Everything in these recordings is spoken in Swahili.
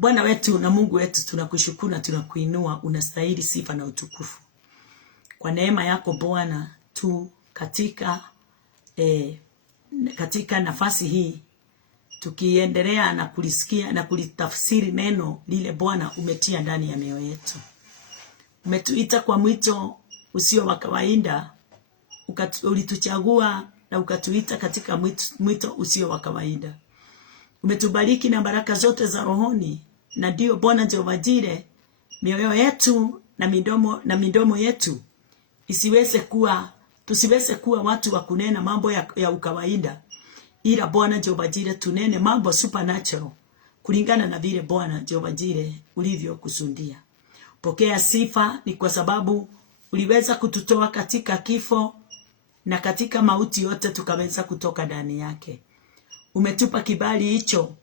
Bwana wetu na Mungu wetu, tunakushukuru na tunakuinua. Unastahili sifa na utukufu. Kwa neema yako Bwana tu katika nafasi hii tukiendelea na kulisikia na kulitafsiri neno lile Bwana umetia ndani ya mioyo yetu. Umetuita kwa mwito usio wa kawaida, ulituchagua na ukatuita katika mwito usio wa kawaida. Umetubariki na baraka zote za rohoni, na ndio Bwana Jehova Jire, mioyo yetu na midomo yetu tusiweze kuwa watu wa kunena mambo ya ukawaida, ila Bwana Jehova Jire tunene mambo supernatural kulingana na vile Bwana Jehova Jire ulivyo kusundia. Pokea sifa, ni kwa sababu uliweza kututoa katika kifo na katika mauti yote tukaweza kutoka ndani yake. Umetupa kibali hicho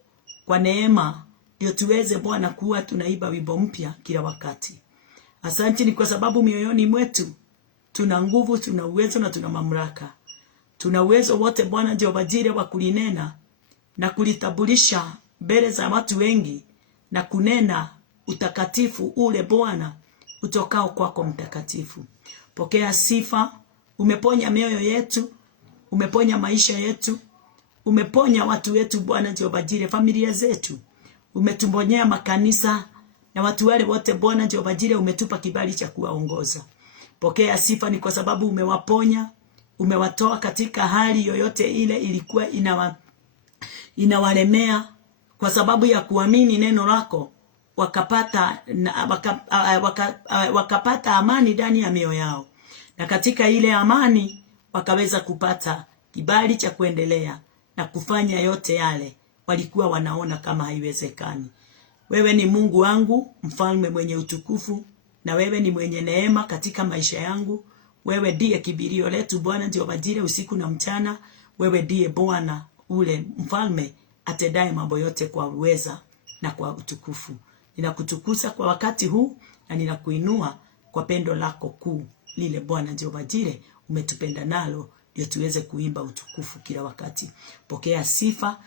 kwa neema, ndio tuweze Bwana kuwa tunaiba wimbo mpya kila wakati. Asante ni kwa sababu mioyoni mwetu tuna nguvu, tuna uwezo na tuna mamlaka. Tuna uwezo wote Bwana Jehova Jire wa kulinena na kulitambulisha mbele za watu wengi na kunena utakatifu ule Bwana utokao kwako mtakatifu. Pokea sifa. Umeponya mioyo yetu, umeponya maisha yetu, umeponya watu wetu Bwana Jehova Jire, familia zetu. Umetubonyea makanisa na watu wale wote Bwana Jehova Jire, umetupa kibali cha kuwaongoza. Pokea sifa, ni kwa sababu umewaponya, umewatoa katika hali yoyote ile ilikuwa inawalemea, kwa sababu ya kuamini neno lako wakapata amani ndani ya mioyo yao, na katika ile amani wakaweza kupata kibali cha kuendelea na kufanya yote yale walikuwa wanaona kama haiwezekani. Wewe ni Mungu wangu, mfalme mwenye utukufu, na wewe ni mwenye neema katika maisha yangu. Wewe ndiye kibirio letu Bwana Jehova Jire usiku na mchana. Wewe ndiye Bwana ule mfalme atendaye mambo yote kwa uweza na kwa utukufu. Ninakutukuza kwa wakati huu na ninakuinua kwa pendo lako kuu lile Bwana Jehova Jire umetupenda nalo, ndio tuweze kuimba utukufu kila wakati. Pokea sifa.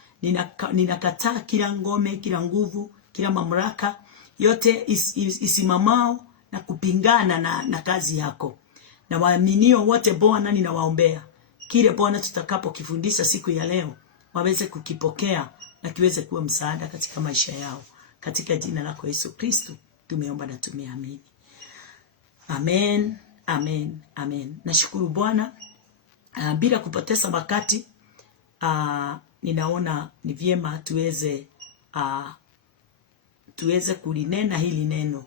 Ninakataa kila ngome, kila nguvu, kila mamlaka yote isimamao na kupingana na kazi yako. Na waaminio wote Bwana ninawaombea kile Bwana tutakapokifundisha siku ya leo waweze kukipokea na kiweze kuwa msaada katika maisha yao. Katika jina lako Yesu Kristo tumeomba na tumeamini. Amen, amen, amen. Nashukuru Bwana. Bila kupoteza wakati, ninaona ni vyema tuweze kulinena hili neno,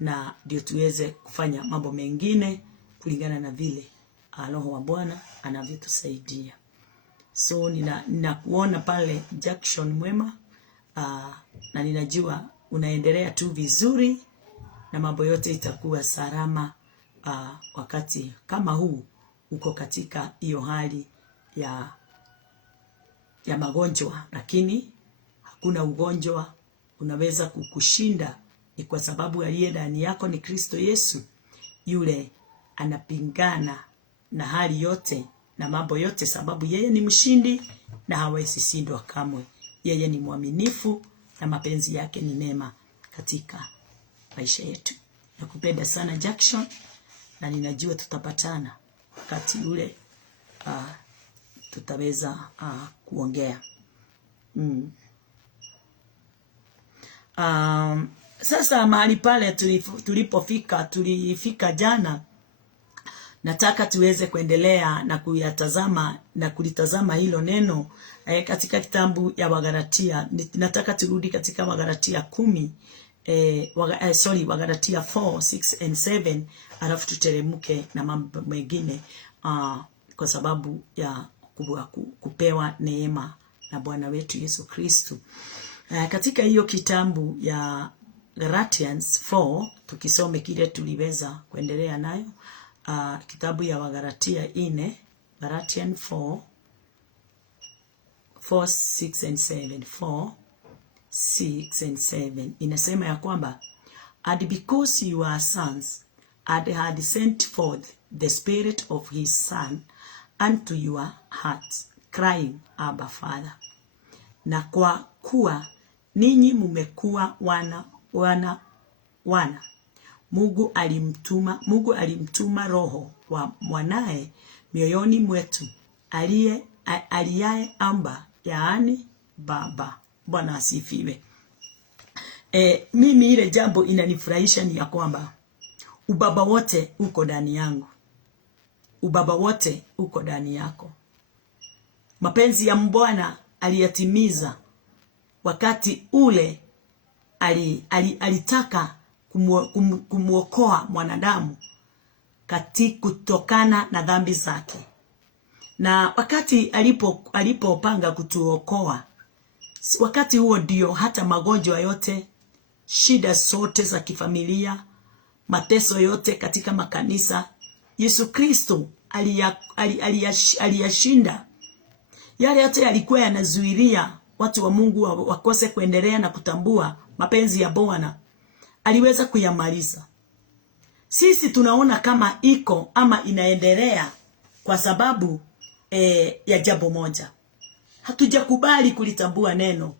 na ndio tuweze kufanya mambo mengine kulingana na vile Roho wa Bwana anavyotusaidia. So ninakuona pale Jackson Mwema, na ninajua unaendelea tu vizuri na mambo yote itakuwa salama. Wakati kama huu uko katika hiyo hali ya magonjwa, lakini hakuna ugonjwa unaweza kukushinda. Ni kwa sababu aliye ndani yako ni Kristo Yesu, yule anapingana na hali yote na mambo yote, sababu yeye ni mshindi na hawezi shindwa kamwe. Yeye ni mwaminifu na mapenzi yake ni mema katika maisha yetu. Nakupenda sana Jackson, na ninajua tutapatana wakati ule tutaweza kuongea. Sasa mahali pale tulifika jana, nataka tuweze kuendelea na kuyatazama na kulitazama hilo neno katika kitabu ya Wagalatia. Nataka turudi katika Wagalatia 10, Wagalatia 4, 6 and 7, alafu tuteremke na mambo mengine kwa sababu ya kupewa neema na Bwana wetu Yesu Kristo. Katika hiyo kitabu ya Galatians 4, tukisome kile tuliweza kuendelea nayo. Kitabu ya Wagalatia 4, Galatians 4, 6 and 7, 4, 6 and 7, inasema ya kwamba, and because you are sons, and had sent forth the Spirit of his Son unto your hearts, crying, Abba Father. Na kwa kuwa ninyi mmekuwa wana. Mungu alimtuma roho wa mwanae mioyoni mwetu, aliaye amba, yaani baba. Bwana asifiwe. Mimi ile jambo inanifurahisha ni ya kwamba ubaba wote uko ndani yangu. Ubaba wote uko ndani yako. Mapenzi ya Bwana aliyatimiza wakati ule alitaka kumuokoa mwanadamu kutokana na dhambi zake. Na wakati alipopanga kutuokoa, wakati huo ndio hata magonjwa yote, shida zote za kifamilia, mateso yote katika makanisa, Yesu Kristo aliyashinda. Yale yote yalikuwa yanazuilia watu wa Mungu wakose kuendelea na kutambua mapenzi ya Bwana, aliweza kuyamaliza. Sisi tunaona kama iko ama inaendelea kwa sababu ya jambo moja. Hatujakubali kulitambua neno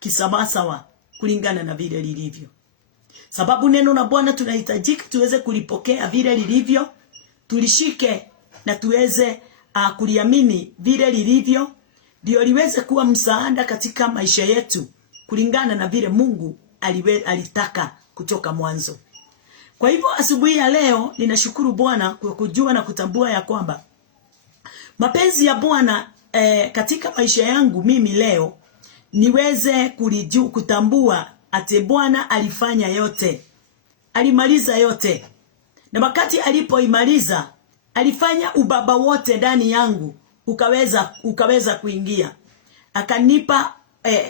kisawasawa kulingana na vile lilivyo. Sababu neno la Bwana tunahitajika tuweze kulipokea vile lilivyo, tulishike na tuweze kuliamini vile lilivyo, ndio liweze kuwa msaada katika maisha yetu kulingana na vile Mungu alitaka kutoka mwanzo. Kwa hivyo asubuhi ya leo ninashukuru Bwana kwa kujua na kutambua ya kwamba mapenzi ya Bwana katika maisha yangu mimi leo niweze kutambua ati Bwana alifanya yote. Alimaliza yote. Na wakati alipoimaliza, alifanya ubaba wote ndani yangu ukaweza kuingia.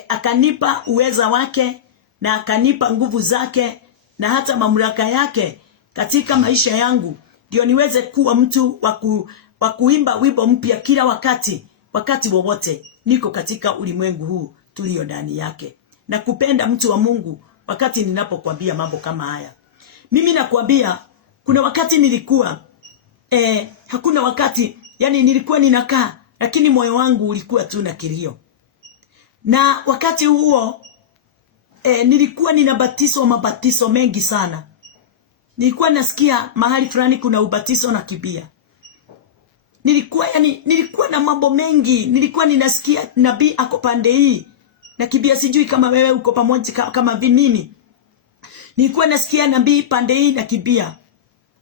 Akanipa uweza wake, na akanipa nguvu zake na hata mamlaka yake katika maisha yangu, ndio niweze kuwa mtu wa kuimba wimbo mpya kila wakati wowote niko katika ulimwengu huu tulio ndani yake. Na kupenda mtu wa Mungu wakati ninapokuambia mambo kama haya. Mimi nakwambia kuna wakati nilikuwa hakuna wakati, yani nilikuwa ninakaa lakini moyo wangu ulikuwa tu na kilio. Na wakati huo nilikuwa ninabatizwa mabatizo mengi sana. Nilikuwa nasikia mahali fulani kuna ubatizo na kibia. Nilikuwa na mambo mengi. Nilikuwa ninasikia nabii ako pande hii na kibia, sijui kama wewe uko pamoja kama mimi. Nilikuwa nasikia nabii pande hii na kibia.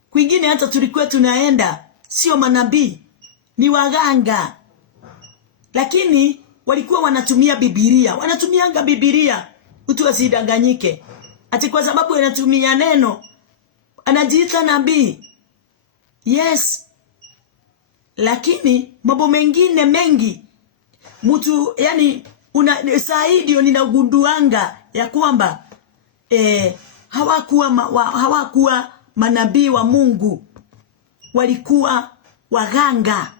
Kwingine hata tulikuwa tunaenda sio manabii, ni waganga. Lakini walikuwa wanatumia Biblia. Wanatumianga Biblia. Mtu asidanganyike. Ati kwa sababu anatumia neno anajiita nabii. Yes. Lakini mambo mengine mengi mtu saa hii ndio ninagunduanga ya kwamba hawakuwa manabii wa Mungu. Walikuwa waganga.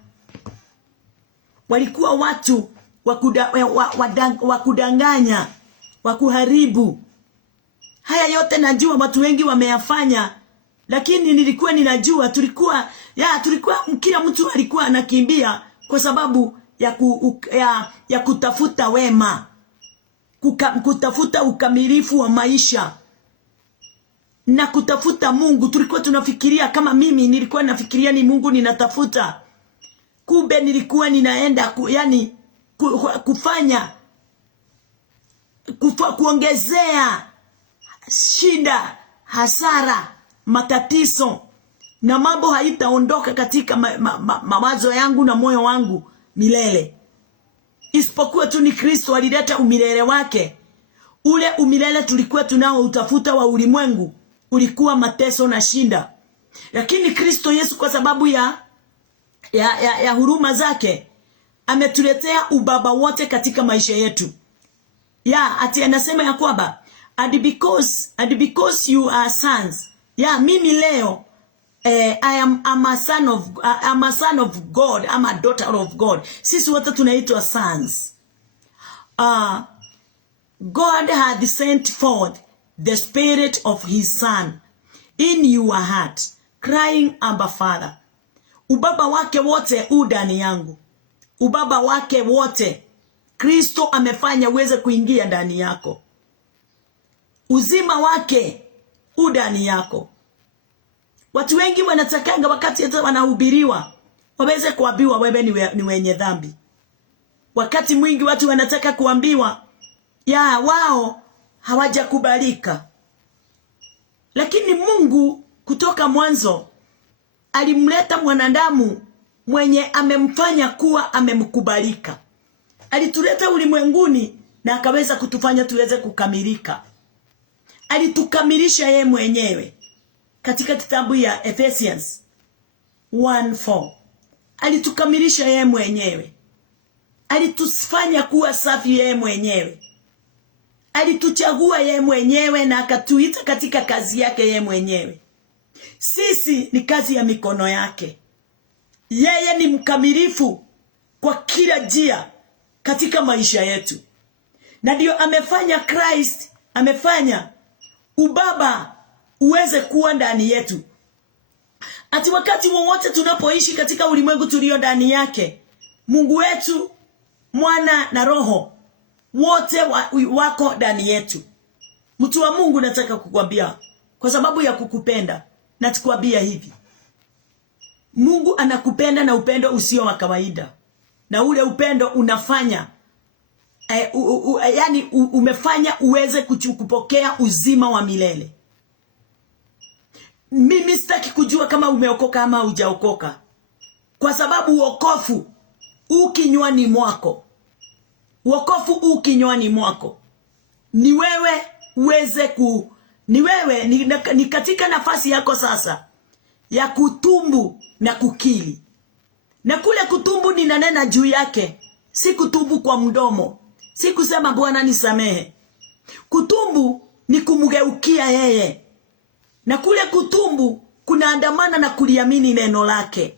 Walikuwa watu wa kudanganya, wa kuharibu. Haya yote najua watu wengi wameyafanya, lakini nilikuwa ninajua tulikuwa kila mtu alikuwa anakimbia kwa sababu ya kutafuta wema, kutafuta ukamilifu wa maisha na kutafuta Mungu. Tulikuwa tunafikiria, kama mimi nilikuwa nafikiria ni Mungu ninatafuta. Kumbe nilikuwa ninaenda kuongezea shida, hasara, matatizo, na mambo haitaondoka katika mawazo yangu na moyo wangu milele. Isipokuwa tu ni Kristo alileta umilele wake. Ule umilele tulikuwa tunao utafuta wa ulimwengu ulikuwa mateso na shinda. Lakini Kristo Yesu kwa sababu ya huruma zake ametuletea ubaba wote katika maisha yetu. Ati anasema ya kwamba and because you are sons. Mimi leo I'm a son of God, I'm a daughter of God. Sisi wote tunaitwa sons. God had sent forth the spirit of his son in your heart, crying, Abba Father. Ubaba wake wote ndani yangu. Ubaba wake wote Kristo amefanya uweze kuingia ndani yako. uzima wake ndani yako. Watu wengi wanatakanga wakati hata wanahubiriwa waweze kuambiwa wewe ni wenye dhambi. Wakati mwingi watu wanataka kuambiwa ya wao hawajakubalika. Lakini Mungu kutoka mwanzo alimleta mwanadamu mwenye amemfanya kuwa amemkubalika. Alituleta ulimwenguni na akaweza kutufanya tuweze kukamilika. Alitukamilisha yeye mwenyewe. Katika kitabu ya Ephesians 1:4 alitukamilisha yeye mwenyewe. Alitufanya kuwa safi yeye mwenyewe. Alituchagua yeye mwenyewe na akatuita katika kazi yake yeye mwenyewe. Sisi ni kazi ya mikono yake. Yeye ni mkamilifu kwa kila njia katika maisha yetu. Na ndio amefanya Christ, amefanya ubaba uweze kuwa ndani yetu. Ati wakati wowote tunapoishi katika ulimwengu tulio ndani yake, Mungu wetu, Mwana na Roho wote wako ndani yetu. Mtu wa Mungu, nataka kukwambia kwa sababu ya kukupenda na tukwambia hivi. Mungu anakupenda na upendo usio wa kawaida. Na ule upendo unafanya yani umefanya uweze kupokea uzima wa milele. Mimi sitaki kujua kama umeokoka ama hujaokoka, kwa sababu wokovu ukinywani mwako. Wokovu ukinywani mwako. Ni wewe uweze ni katika nafasi yako sasa ya kutumbu na kukili. Na kule kutumbu ninanena juu yake, si kutumbu kwa mdomo. Si kusema Bwana nisamehe. Kutumbu ni kumgeukia yeye. Na kule kutumbu kunaandamana na kuliamini neno lake.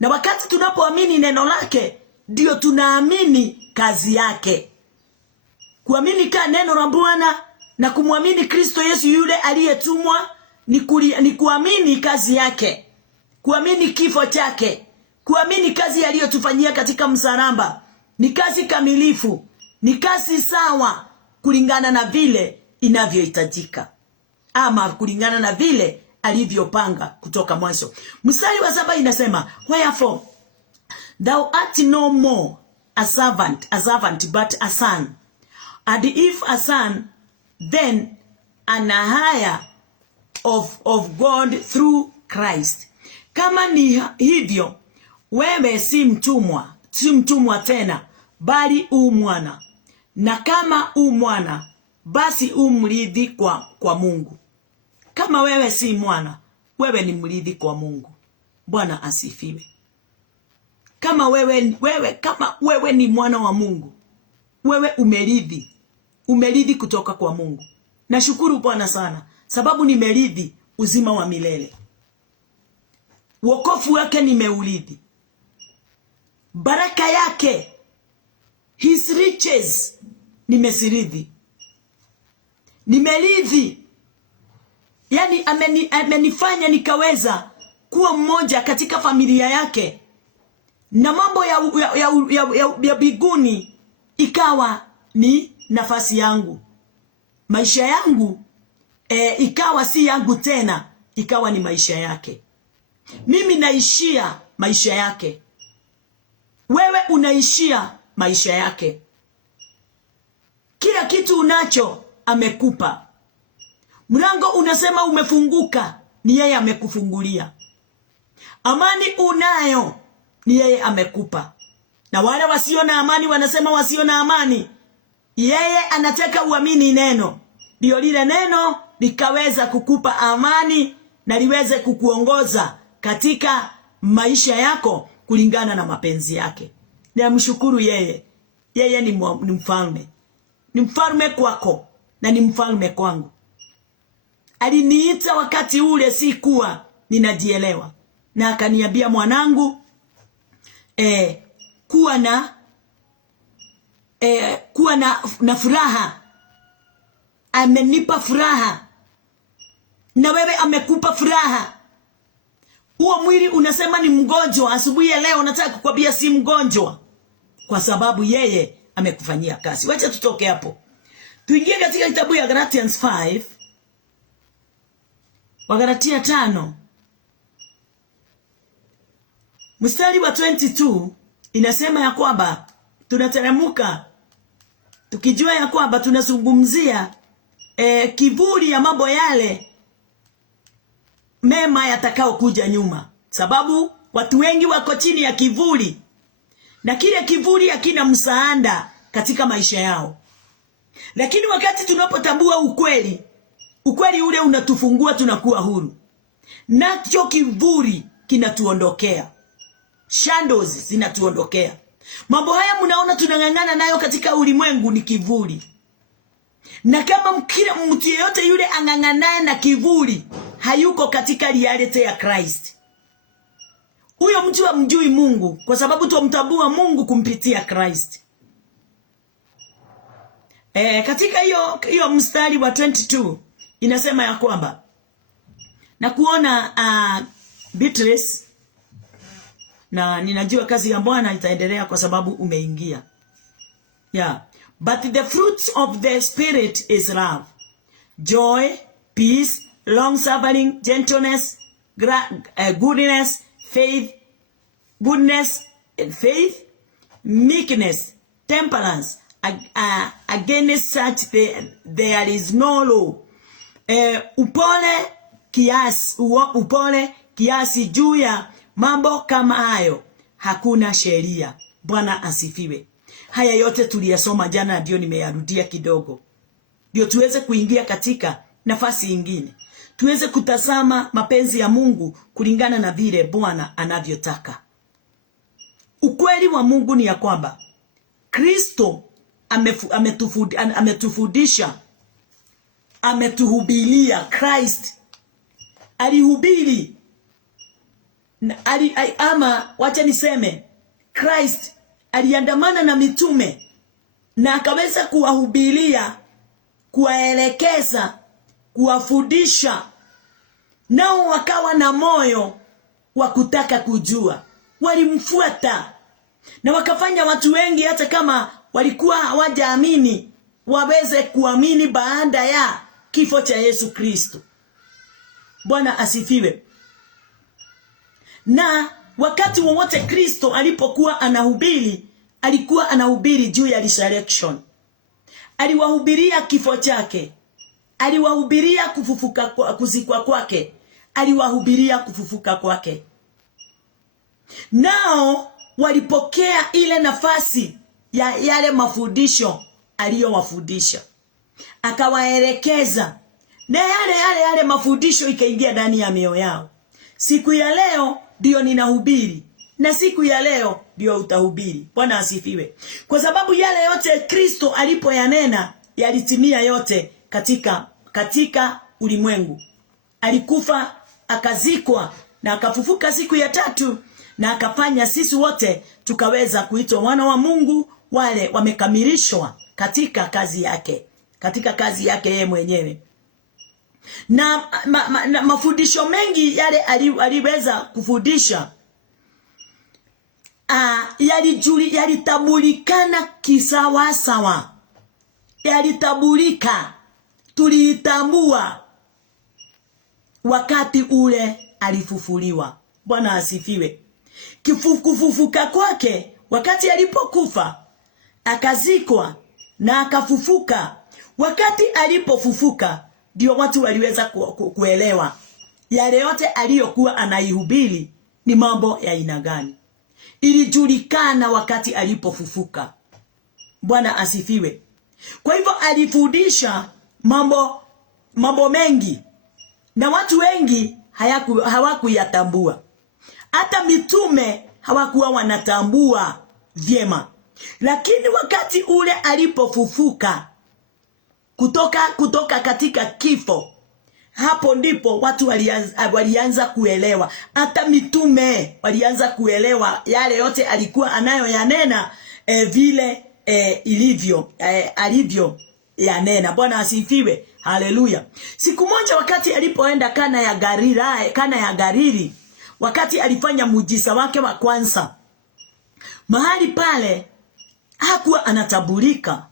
Na wakati tunapoamini neno lake, ndio tunaamini kazi yake. Kuamini neno la Bwana na kumwamini Kristo Yesu yule aliyetumwa ni kuamini kazi yake. Kuamini kifo chake. Kuamini kazi aliyotufanyia katika msalaba. Ni kazi kamilifu. Ni kazi sawa kulingana na vile inavyohitajika. Ama kulingana na vile alivyopanga kutoka mwanzo. Mstari wa 7 inasema, wherefore thou art no more a servant but a son. And if a son, then an heir of God through Christ. Kama ni hivyo, wewe si mtumwa tena, bali mwana. Na kama mwana, basi mrithi kwa Mungu. Kama wewe si mwana, wewe ni mrithi kwa Mungu. Bwana asifiwe. Kama wewe ni mwana wa Mungu, wewe umerithi kutoka kwa Mungu. Nashukuru Bwana sana, sababu nimerithi uzima wa milele. Wokovu wake nimeurithi. Baraka yake, his riches, nimesirithi. Nimerithi. Yani amenifanya nikaweza kuwa mmoja katika familia yake. Na mambo ya biguni ikawa ni nafasi yangu. Maisha yangu ikawa si yangu tena, ikawa ni maisha yake. Mimi naishia maisha yake. Wewe unaishia maisha yake. Kila kitu unacho amekupa. Mlango unasema umefunguka, ni yeye amekufungulia. Amani unayo, ni yeye amekupa. Na wale wasio na amani wanasema wasio na amani. Yeye anataka uamini neno. Ndio lile neno likaweza kukupa amani na liweze kukuongoza katika maisha yako kulingana na mapenzi yake. Namshukuru yeye. Yeye ni mfalme. Ni mfalme kwako na ni mfalme kwangu. Aliniita wakati ule sikuwa ninajielewa. Na akaniambia, mwanangu, kuwa na furaha. Amenipa furaha. Na wewe amekupa furaha. Huo mwili unasema ni mgonjwa. Asubuhi ya leo nataka kukwambia si mgonjwa, kwa sababu yeye amekufanyia kazi. Wacha tutoke hapo. Tuingie katika kitabu ya Galatians 5. Wagalatia 5 mstari wa 22 inasema ya kwamba tunateremka tukijua ya kwamba tunazungumzia kivuli ya mambo yale mema yatakao kuja nyuma, sababu watu wengi wako chini ya kivuli, na kile kivuli hakina msaada katika maisha yao. Lakini wakati tunapotambua ukweli ule unatufungua, tunakuwa huru, nacho kivuli kinatuondokea, shadows zinatuondokea. Mambo haya mnaona tunang'ang'ana nayo katika ulimwengu ni kivuli, na kama kila mtu yeyote yule ang'ang'anaye na kivuli hayuko katika reality ya Christ, huyo mtu hamjui Mungu, kwa sababu tumtambua Mungu kumpitia Christ. Katika hiyo mstari wa 22 inasema ya kwamba na kuona Beatrice, na ninajua kazi ya Bwana itaendelea kwa sababu umeingia. But the fruits of the Spirit is love, joy, peace, long-suffering, gentleness, goodness, meekness, temperance. Against such there is no law. Upole kiasi juu ya mambo kama hayo hakuna sheria. Bwana asifiwe. Haya yote tuliyasoma jana, ndio nimeyarudia kidogo, ndio tuweze kuingia katika nafasi nyingine, tuweze kutazama mapenzi ya Mungu kulingana na vile Bwana anavyotaka. Ukweli wa Mungu ni ya kwamba Kristo ametufundisha, ametuhubiria. Christ alihubiri, ama wacha niseme Christ aliandamana na mitume na akaweza kuwahubiria, kuwaelekeza, kuwafundisha, nao wakawa na moyo wa kutaka kujua. Walimfuata na wakafanya watu wengi, hata kama walikuwa hawajaamini, waweze kuamini baada ya kifo cha Yesu Kristo. Bwana asifiwe. Na wakati wowote Kristo alipokuwa anahubiri, alikuwa anahubiri juu ya resurrection. Aliwahubiria kifo chake, aliwahubiria kufufuka, kuzikwa kwake, aliwahubiria kufufuka kwake. Nao walipokea ile nafasi ya yale mafundisho aliyowafundisha, akawaelekeza, na yale mafundisho ikaingia ndani ya mioyo yao. Siku ya leo ndio ninahubiri, na siku ya leo ndio utahubiri. Bwana asifiwe. Kwa sababu yale yote Kristo alipoyanena yalitimia yote katika ulimwengu. Alikufa, akazikwa na akafufuka siku ya tatu, na akafanya sisi wote tukaweza kuitwa wana wa Mungu, wale wamekamilishwa katika kazi yake yeye mwenyewe. Na mafundisho mengi yale aliweza kufundisha yalitambulikana kisawasawa, yalitambulika, tuliitambua wakati ule alifufuliwa. Bwana asifiwe. Kufufuka kwake, wakati alipokufa, akazikwa na akafufuka. Wakati alipofufuka ndio watu waliweza kuelewa yale yote aliyokuwa anaihubiri ni mambo ya aina gani. Ilijulikana wakati alipofufuka. Bwana asifiwe. Kwa hivyo alifundisha mambo mengi, na watu wengi hawakuyatambua. Hata mitume hawakuwa wanatambua vyema. Lakini wakati ule alipofufuka kutoka katika kifo, hapo ndipo watu walianza kuelewa. Hata mitume walianza kuelewa yale yote alikuwa anayoyanena, vile alivyo yanena. Bwana asifiwe. Haleluya. Siku moja wakati alipoenda Kana ya Galili, wakati alifanya muujiza wake wa kwanza, mahali pale hakuwa anatambulika.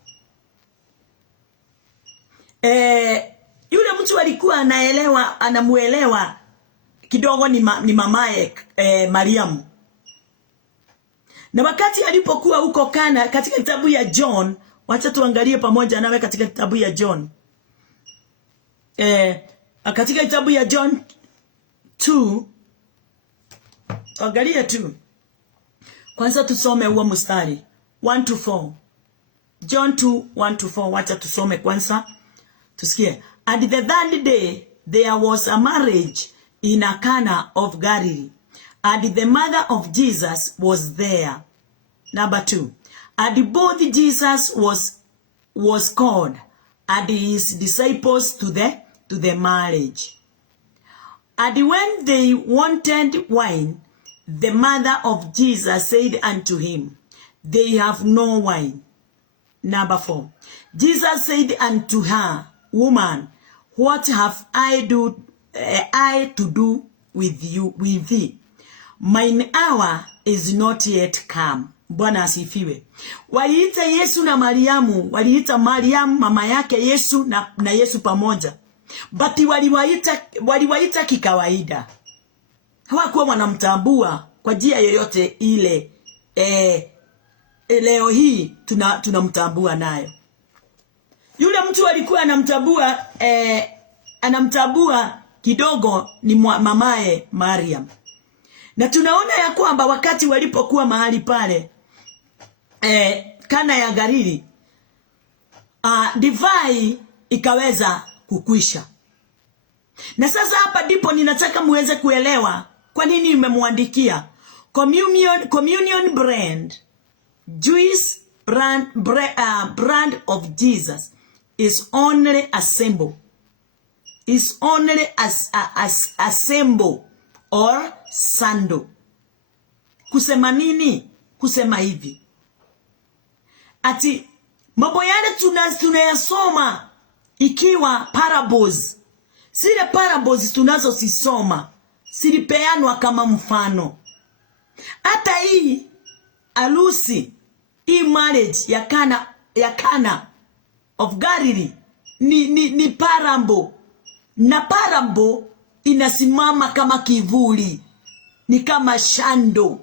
Yule mtu alikuwa anamuelewa kidogo ni mamaye Mariamu. Na wakati alipokuwa huko Kana, katika kitabu ya John, wacha tuangalie pamoja nawe katika kitabu ya John. Katika kitabu ya John 2, angalia tu. Kwanza tusome huo mstari 1 to 4. John 2, 1 to 4. Wacha tusome kwanza. Tusikie. And the third day there was a marriage in a Cana of Galilee, and the mother of Jesus was there. Number 2. And both Jesus was called, and his disciples to the marriage. And when they wanted wine, the mother of Jesus said unto him, They have no wine. Number 4. Jesus said unto her, Woman, what have I to do with thee? Mine hour is not yet come. Bwana asifiwe. Waliita Yesu na Mariamu, waliita Mariamu mama yake Yesu na Yesu pamoja. But waliwaita kikawaida. Hawakuwa wanamtambua kwa njia yoyote ile. Leo hii tunamtambua nayo. Yule mtu alikuwa anamtambua kidogo ni mamaye Mariam. Na tunaona ya kwamba wakati walipokuwa mahali pale Kana ya Galili, divai ikaweza kukwisha. Na sasa hapa ndipo ninataka muweze kuelewa kwa nini nimemwandikia communion brand, juice brand of Jesus is only a symbol. Is only a symbol or sando. Kusema nini? Kusema hivi. Ati mambo yale tunayasoma ikiwa parables. Zile parables tunazosisoma zilipeanwa kama mfano. Hata hii harusi, hii marriage ya Cana of Galilee ni parable. Na parable inasimama kama kivuli, ni kama shando,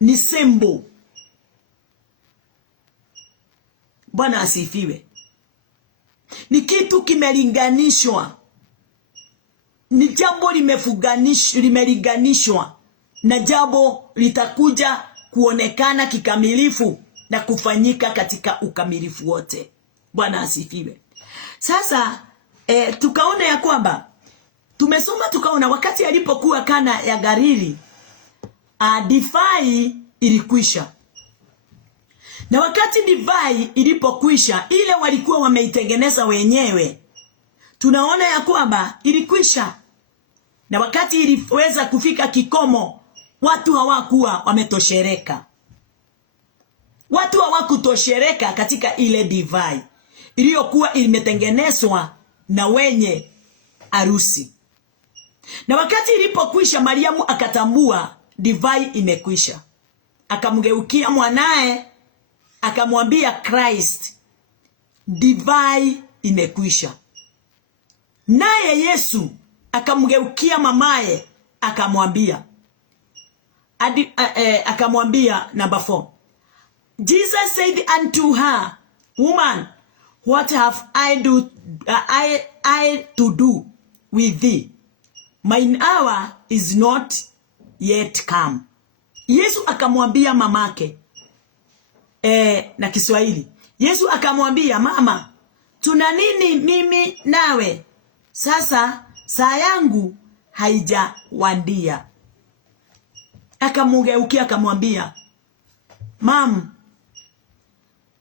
ni symbol. Bwana asifiwe. Ni kitu kimelinganishwa, ni jambo limelinganishwa na jambo litakuja kuonekana kikamilifu na kufanyika katika ukamilifu wote. Bwana asifiwe. Sasa tukaona ya kwamba tumesoma tukaona wakati alipokuwa Kana ya Galili, divai ilikwisha. Na wakati divai ilipokwisha, ile walikuwa wameitengeneza wenyewe, tunaona ya kwamba ilikwisha. Na wakati iliweza kufika kikomo, watu hawakuwa wametoshereka. Watu hawakutoshereka katika ile divai iliyokuwa imetengenezwa na wenye harusi. Na wakati ilipokwisha, Mariamu akatambua divai imekwisha. Akamgeukia mwanae, akamwambia Christ, divai imekwisha. Naye Yesu akamgeukia mamaye, akamwambia number 4. Jesus said unto her, Woman, what have I to do with thee? Mine hour is not yet come. Yesu akamwambia mamake, na Kiswahili, Yesu akamwambia, mama, tuna nini mimi nawe? Sasa saa yangu haijawadia. Akamugeukia akamwambia, Mam,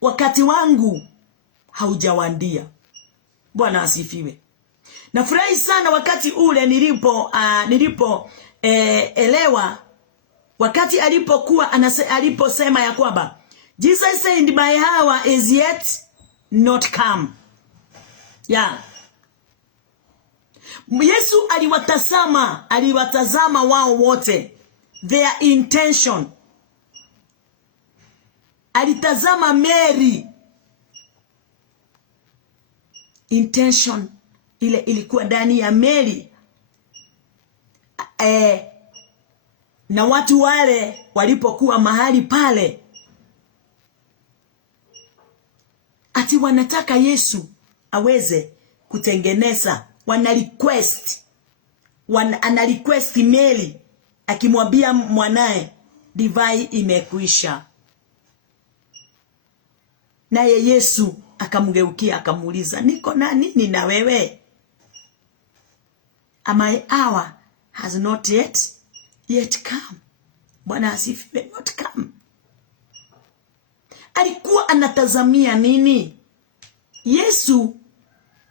wakati wangu haujawadia. Bwana asifiwe. Nafurahi sana wakati ule nilipo elewa wakati aliposema ya kwamba Jesus said my hour is yet not come. Yeah. Yesu aliwatazama wao wote, their intention. Alitazama Mary intention ile ilikuwa ndani ya meli. Na watu wale walipokuwa mahali pale, ati wanataka Yesu aweze kutengeneza, ana request meli, akimwambia mwanae divai imekwisha. Naye Yesu akamgeukia akamuuliza, niko na nini na wewe? My hour has not yet come. Bwana asifiwe. Not come. Alikuwa anatazamia nini? Yesu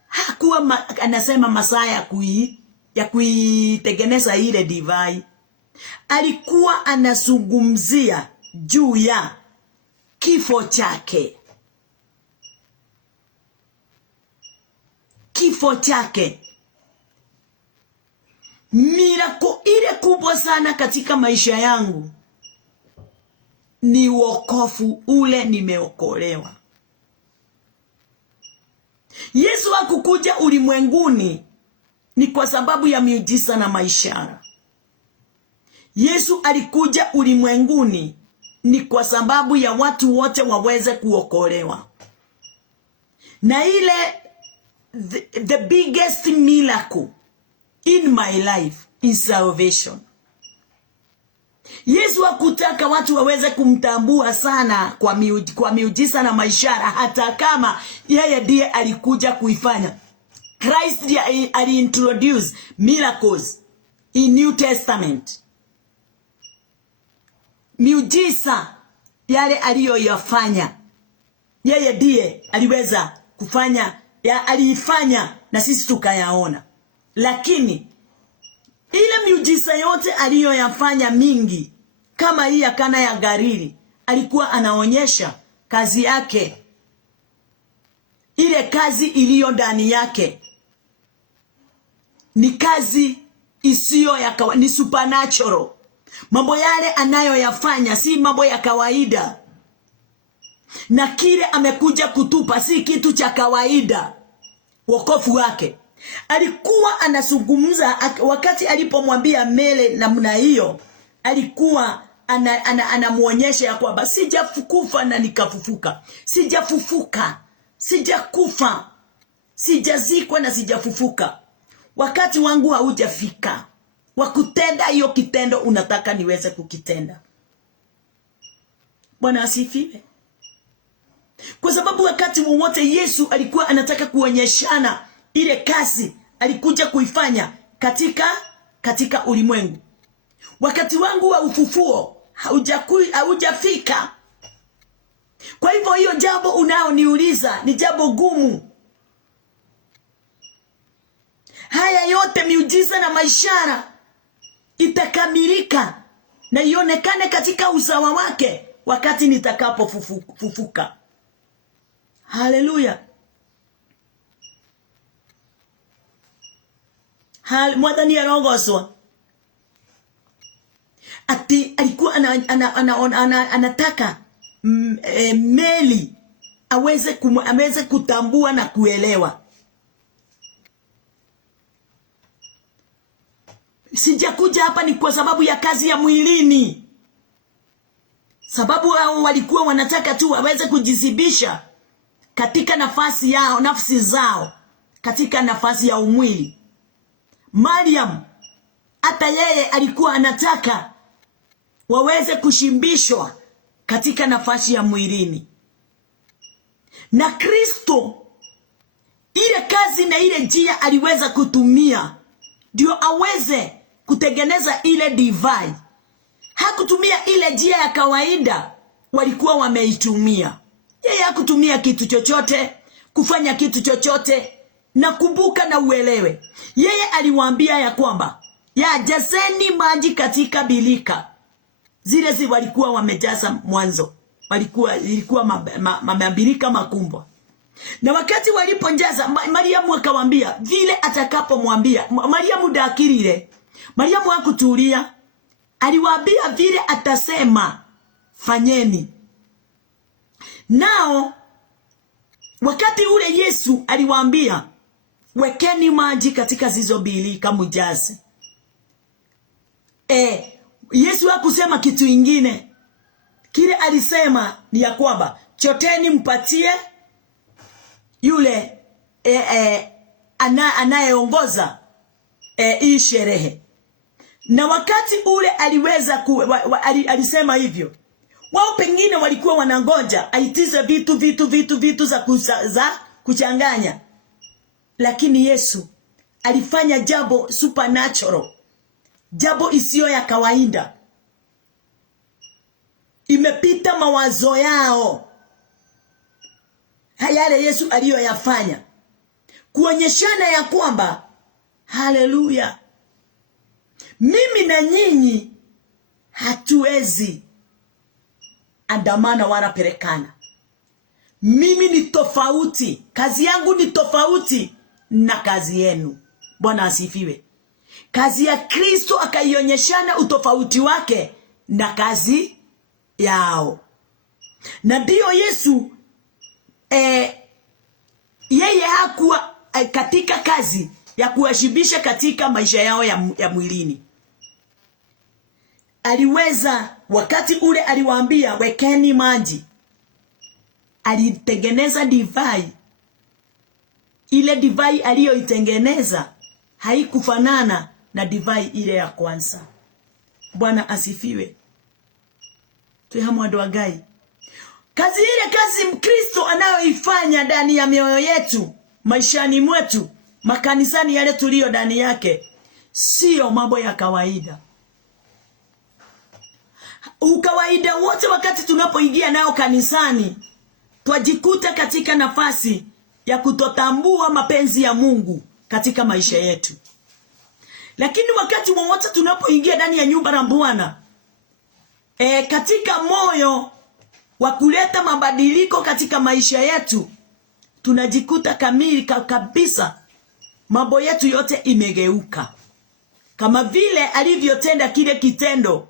hakuwa anasema masaa ya kuitengeneza ile divai. Alikuwa anazungumzia juu ya kifo chake. Kifo chake. Miracle ile kubwa sana katika maisha yangu ni wokovu ule nimeokolewa. Yesu hakukuja ulimwenguni ni kwa sababu ya miujiza na maishara. Yesu alikuja ulimwenguni ni kwa sababu ya watu wote waweze kuokolewa. Na ile the biggest miracle in my life is salvation. Yesu hakutaka watu waweze kumtambua sana kwa miujiza na maishara, hata kama yeye ndiye alikuja kuifanya. Christ ndiye aliintroduce miracles in New Testament. Miujiza yale aliyoyafanya, yeye ndiye aliweza kufanya, aliifanya na sisi tukayaona. Lakini ile miujiza yote aliyoyafanya mingi, kama hii ya Kana ya Galili, alikuwa anaonyesha kazi yake, ile kazi iliyo ndani yake ni kazi isiyo ya kawaida, ni supernatural. Mambo yale anayoyafanya si mambo ya kawaida, na kile amekuja kutupa si kitu cha kawaida. Wokovu wake alikuwa anazungumza wakati alipomwambia mele namna hiyo, alikuwa anamuonyesha ya kwamba sijafukufa na nikafufuka. Sijafufuka, sijakufa, sijazikwa na sijafufuka. Wakati wangu haujafika wa kutenda hiyo kitendo unataka niweze kukitenda. Bwana asifiwe. Kwa sababu wakati wowote Yesu alikuwa anataka kuonyeshana ile kazi alikuja kuifanya katika ulimwengu. Wakati wangu wa ufufuo haujafika. Kwa hivyo hiyo jambo unaoniuliza ni jambo gumu. Haya yote miujiza na maishara itakamilika na ionekane katika usawa wake wakati nitakapofufuka. Haleluya. Mwadhani arogoswa. Ati alikuwa anataka meli aweze kutambua na kuelewa. Sijakuja hapa ni kwa sababu ya kazi ya mwilini. Sababu hao walikuwa wanataka tu waweze kujizibisha katika nafsi zao katika nafasi ya umwili. Mariam hata yeye alikuwa anataka waweze kushimbishwa katika nafasi ya mwilini. Na Kristo ile kazi na ile njia aliweza kutumia ndio aweze kutengeneza ile divai. Hakutumia ile njia ya kawaida walikuwa wameitumia. Yeye hakutumia kitu chochote, kufanya kitu chochote. Na kumbuka na uelewe, yeye aliwaambia ya kwamba jazeni maji katika bilika. Zile walikuwa wamejaza mwanzo. Ilikuwa mabilika makumbwa. Na wakati walipojaza, Mariamu akawaambia vile atakapomwambia. Mariamu dakirire. Mariamu hakutulia. Aliwaambia vile atasema fanyeni. Nao wakati ule Yesu aliwaambia wekeni maji katika zizo birika mjaze. Yesu hakusema kitu ingine. Kile alisema ni ya kwamba choteni mpatie yule anayeongoza hii sherehe. Na wakati ule aliweza alisema hivyo, wao pengine walikuwa wanangoja aitize vitu za kuchanganya. Lakini Yesu alifanya jambo supernatural, jambo isiyo ya kawaida. Imepita mawazo yao yale Yesu aliyoyafanya, kuonyeshana ya kwamba haleluya, mimi na nyinyi hatuwezi andamana wala pelekana. Mimi ni tofauti, kazi yangu ni tofauti na kazi yenu. Bwana asifiwe. Kazi ya Kristo akaionyeshana utofauti wake na kazi yao. Na ndio Yesu yeye hakuwa katika kazi ya kuwashibisha katika maisha yao ya mwilini. Aliweza, wakati ule aliwaambia wekeni maji, alitengeneza divai. Ile divai aliyoitengeneza haikufanana na divai ile ya kwanza. Bwana asifiwe. Tuhamwa gai. Kazi ile, kazi Mkristo anayoifanya ndani ya mioyo yetu, maishani mwetu, makanisani yale tulio ndani yake, sio mambo ya kawaida. Ukawaida wote wakati tunapoingia nao kanisani, twajikuta katika nafasi ya kutotambua mapenzi ya Mungu katika maisha yetu. Lakini wakati wowote tunapoingia ndani ya nyumba la Bwana, katika moyo wa kuleta mabadiliko katika maisha yetu, tunajikuta kamili kabisa mambo yetu yote imegeuka. Kama vile alivyotenda kile kitendo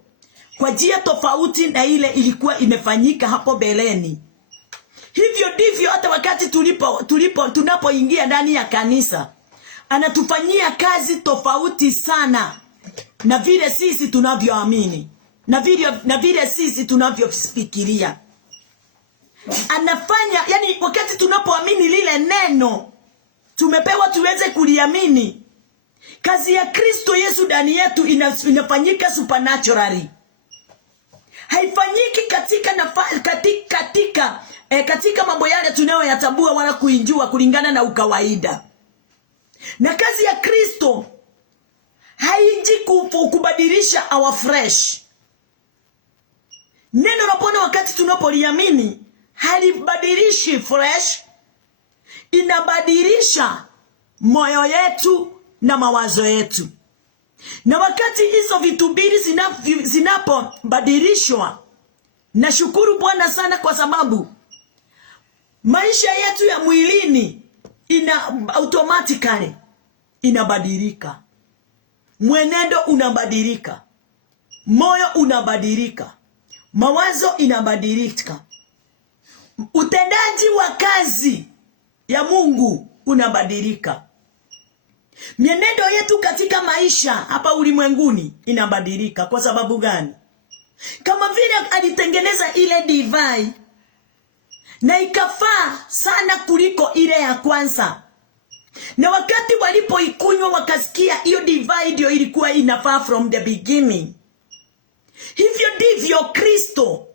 kwa njia tofauti na ile ilikuwa imefanyika hapo beleni. Hivyo ndivyo hata wakati tunapoingia ndani ya kanisa, anatufanyia kazi tofauti sana na vile sisi tunavyoamini, na vile sisi tunavyofikiria. Anafanya, yani wakati tunapoamini lile neno tumepewa tuweze kuliamini, kazi ya Kristo Yesu ndani yetu inafanyika supernaturally. Haifanyiki katika mambo yale tunayoyatambua wala kuinjua kulingana na ukawaida. Na kazi ya Kristo haiji kubadilisha our flesh. Neno la Bwana wakati tunapoliamini halibadilishi flesh, inabadilisha moyo yetu na mawazo yetu. Na wakati hizo vitu mbili zinapobadilishwa, nashukuru Bwana sana, kwa sababu maisha yetu ya mwilini automatically inabadilika. Mwenendo unabadilika, moyo unabadilika, mawazo inabadilika, utendaji wa kazi ya Mungu unabadilika. Mienendo yetu katika maisha hapa ulimwenguni inabadilika. Kwa sababu gani? Kama vile alitengeneza ile divai na ikafaa sana kuliko ile ya kwanza, na wakati walipoikunywa wakasikia hiyo divai ndio ilikuwa inafaa from the beginning. Hivyo ndivyo Kristo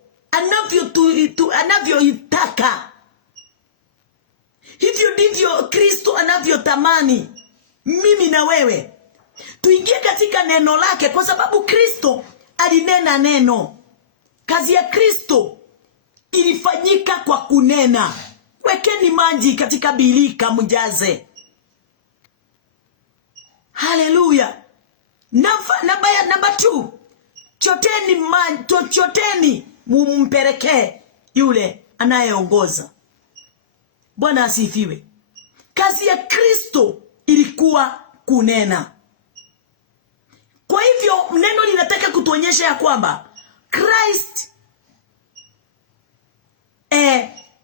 anavyoitaka. Hivyo ndivyo Kristo anavyotamani mimi na wewe tuingie katika neno lake, kwa sababu Kristo alinena neno. Kazi ya Kristo ilifanyika kwa kunena. Wekeni maji katika birika mjaze. Haleluya. Namba 2, choteni mumpelekee yule anayeongoza. Bwana asifiwe. Kazi ya Kristo ilikuwa kunena. Kwa hivyo neno linataka kutuonyesha ya kwamba Christ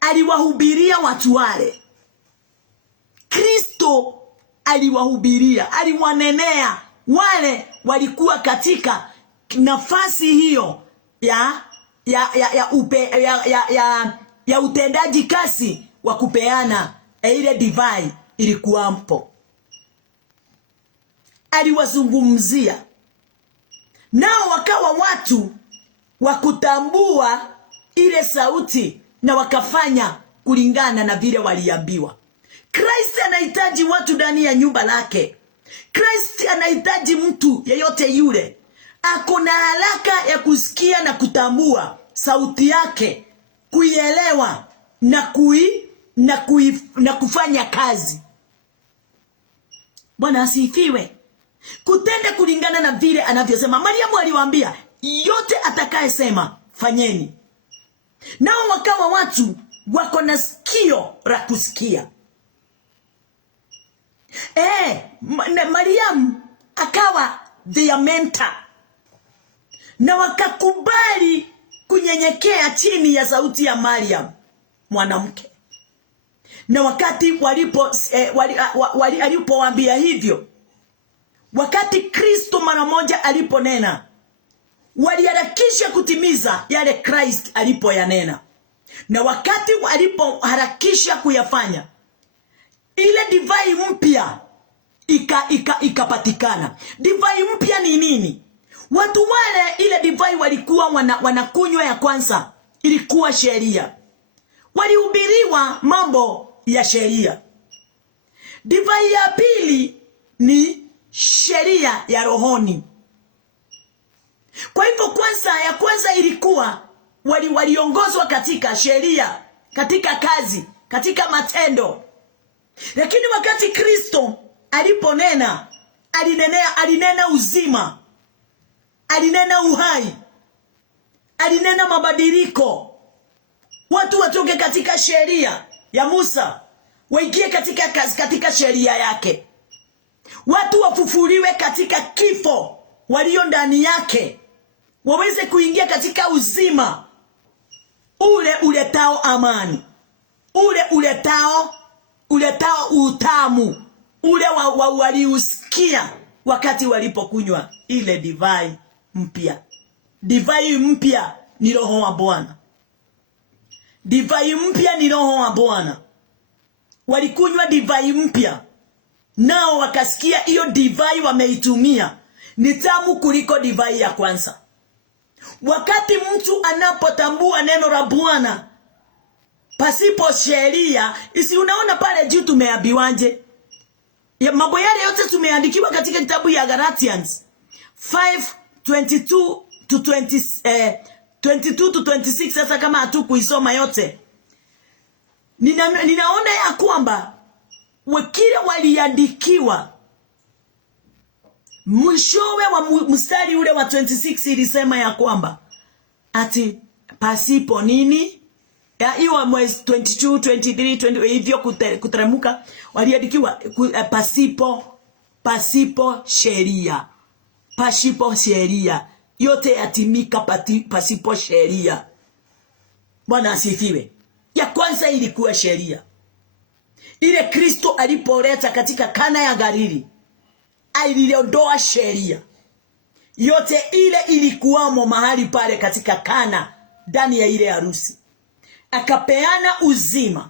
aliwahubiria watu wale. Kristo aliwahubiria, aliwanenea wale walikuwa katika nafasi hiyo ya utendaji kasi wa kupeana ile divai ilikuwampo. Aliwazungumzia nao, wakawa watu wa kutambua ile sauti na wakafanya kulingana na vile waliambiwa. Kristo anahitaji watu ndani ya nyumba lake. Kristo anahitaji mtu yeyote yule ako na haraka ya kusikia na kutambua sauti yake, kuielewa na kufanya kazi. Bwana asifiwe. Kutenda kulingana na vile anavyosema. Mariamu aliwaambia, yote atakayesema fanyeni. Nao wakawa watu wako na sikio la kusikia. Mariamu akawa their mentor, na wakakubali kunyenyekea chini ya sauti ya Mariamu mwanamke. Na wakati alipowaambia hivyo, wakati Kristo mara moja aliponena, waliharakisha kutimiza yale Kristo alipoyanena. Na wakati alipoharakisha kuyafanya, ile divai mpya ikapatikana. Divai mpya ni nini? Watu wale ile divai walikuwa wanakunywa ya kwanza ilikuwa sheria. Walihubiriwa mambo ya sheria. Divai ya pili ni sheria ya rohoni. Kwa hivyo ya kwanza ilikuwa waliongozwa katika sheria, katika kazi, katika matendo. Lakini wakati Kristo aliponena, alinena uzima, alinena uhai, alinena mabadiliko. Watu watoke katika sheria ya Musa waingie katika sheria yake. Watu wafufuliwe katika kifo walio ndani yake, waweze kuingia katika uzima ule uletao amani, ule uletao utamu, ule waliusikia wakati walipokunywa ile divai mpya. Divai mpya ni Roho wa Bwana. Divai mpya ni Roho wa Bwana. Walikunywa divai mpya, nao wakasikia hiyo divai wameitumia ni tamu kuliko divai ya kwanza. Wakati mtu anapotambua neno la Bwana pasipo sheria, unaona pale juu tumeambiwaje? Mambo yale yote tumeandikiwa katika kitabu ya Galatians 5:22 to 26. Sasa kama hatukuisoma yote, ninaona ya kwamba wakile waliandikiwa, mwishowe wa mstari ule wa 26 ilisema ya kwamba ati pasipo nini? Hiyo mwezi 22, 23, 20 hivyo kuteremuka, waliandikiwa pasipo sheria. Pasipo sheria. Yote yatimika pasipo sheria. Bwana asifiwe. Ya kwanza ilikuwa sheria. Ile Kristo alipoleta katika Kana ya Galili, aliondoa sheria. Yote ile ilikuwamo mahali pale katika Kana, ndani ya ile harusi. Akapeana uzima,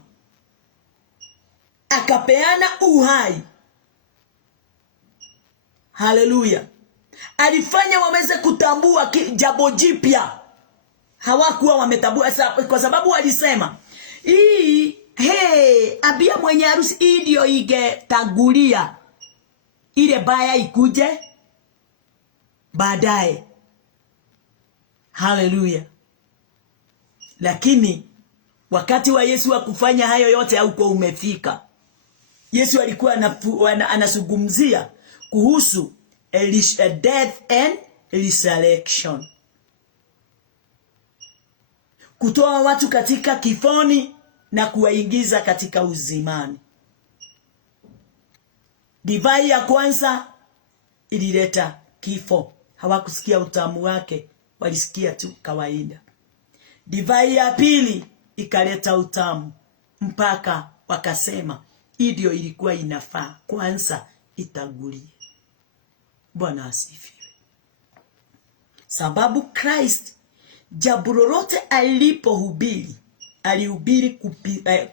akapeana uhai. Haleluya. Alifanya waweze kutambua jambo jipya. Hawakuwa wametambua kwa sababu walisema, abia mwenye harusi, hii ndio ingetangulia, ile baya ikuje baadaye. Haleluya. Lakini wakati wa Yesu wa kufanya hayo yote haukuwa umefika. Yesu alikuwa anazungumzia kuhusu death and resurrection. Kutoa watu katika kifoni na kuwaingiza katika uzimani. Divai ya kwanza ilileta kifo. Hawakusikia utamu wake, walisikia tu kawaida. Divai ya pili ikaleta utamu, mpaka wakasema hii ndio ilikuwa inafaa kwanza itagulie. Bwana asifiwe. Sababu Christ jambo lolote alipohubiri, alihubiri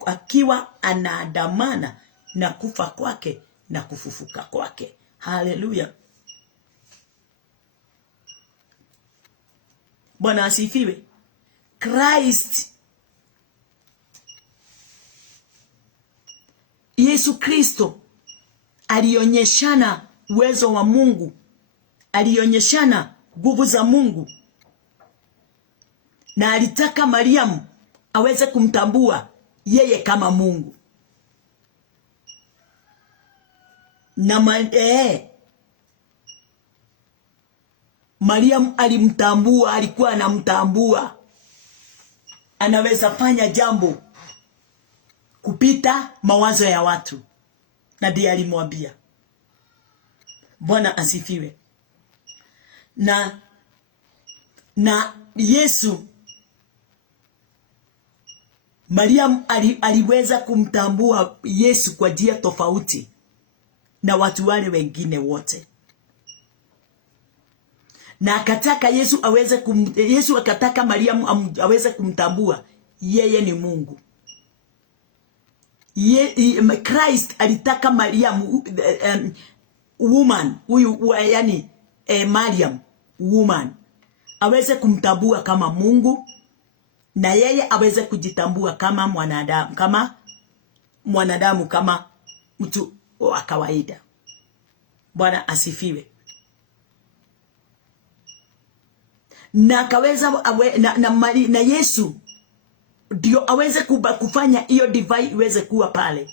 akiwa anaandamana na kufa kwake na kufufuka kwake. Haleluya. Bwana asifiwe. Christ, Yesu Kristo alionyeshana uwezo wa Mungu, alionyeshana nguvu za Mungu, na alitaka Mariamu aweze kumtambua yeye kama Mungu. Na Mariamu alimtambua, alikuwa anamtambua anaweza fanya jambo kupita mawazo ya watu, na ndiye alimwambia. Bwana asifiwe. Na Yesu, Mariamu aliweza kumtambua Yesu kwa njia tofauti na watu wale wengine wote, na akataka Yesu akataka Mariamu aweze kumtambua yeye ni Mungu. Christ alitaka Mariamu woman, huyu yani Mariam woman aweze kumtambua kama Mungu, na yeye aweze kujitambua kama mwanadamu, kama mtu wa kawaida. Bwana asifiwe. Na akaweza na Yesu ndio aweze kufanya hiyo divai iweze kuwa pale.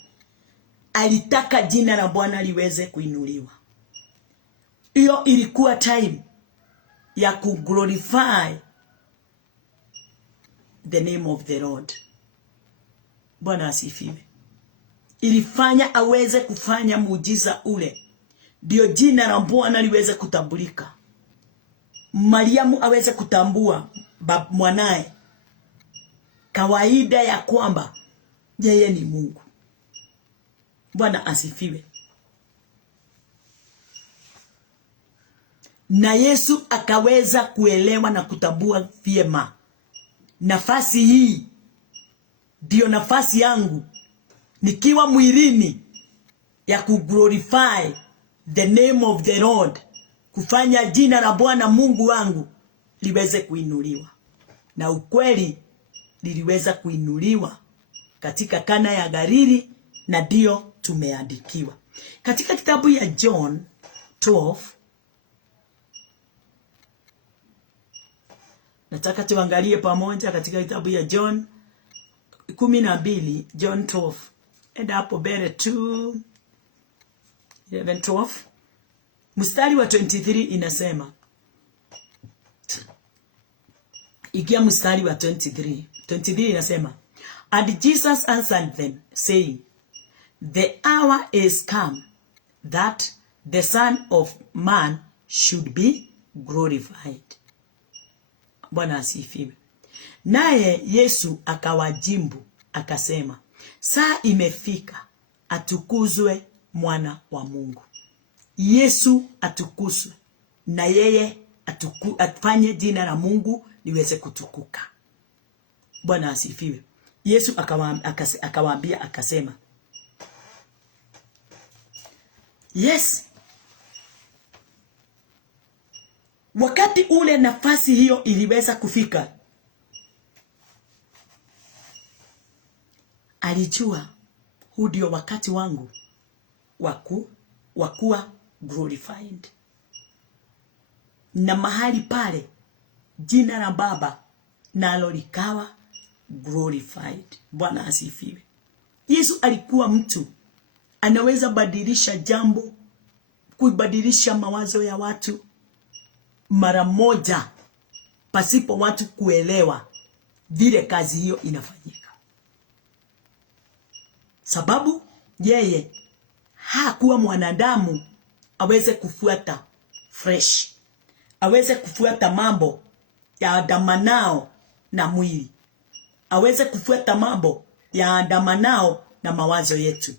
Alitaka jina la Bwana liweze kuinuliwa. Hiyo ilikuwa time ya kuglorify the name of the Lord. Bwana asifiwe. Ilifanya aweze kufanya muujiza ule, ndio jina la Bwana liweze kutambulika. Mariamu aweze kutambua mwanae kawaida ya kwamba yeye ni Mungu. Bwana asifiwe. Na Yesu akaweza kuelewa na kutambua vyema, nafasi hii ndio nafasi yangu nikiwa mwilini ya kuglorify the name of the Lord, kufanya jina la Bwana Mungu wangu liweze kuinuliwa. Na ukweli liliweza kuinuliwa katika Kana ya Galili, na ndio tumeandikiwa katika kitabu ya John 12. Nataka tuangalie pamoja katika kitabu ya John 12, John 12. Enda hapo bere 2, 11, 12. Mstari wa 23 inasema, ikia mstari wa 23 inasema, and Jesus answered them, saying, the hour is come that the Son of Man should be glorified. Bwana asifiwe. Naye Yesu akawajibu akasema, saa imefika atukuzwe mwana wa Mungu. Yesu atukuzwe, na yeye afanye jina la Mungu liweze kutukuka. Bwana asifiwe. Yesu akawaambia akasema, yes, wakati ule nafasi hiyo iliweza kufika, alijua huu ndio wakati wangu wa kuwa glorified. Na mahali pale jina la Baba nalo likawa glorified. Bwana asifiwe. Yesu alikuwa mtu anaweza badilisha jambo, kuibadilisha mawazo ya watu mara moja pasipo watu kuelewa vile kazi hiyo inafanyika. Sababu yeye hakuwa mwanadamu aweze kufuata fresh, aweze kufuata mambo ya adamanao na mwili. aweze kufuata mambo ya andamanao na mawazo yetu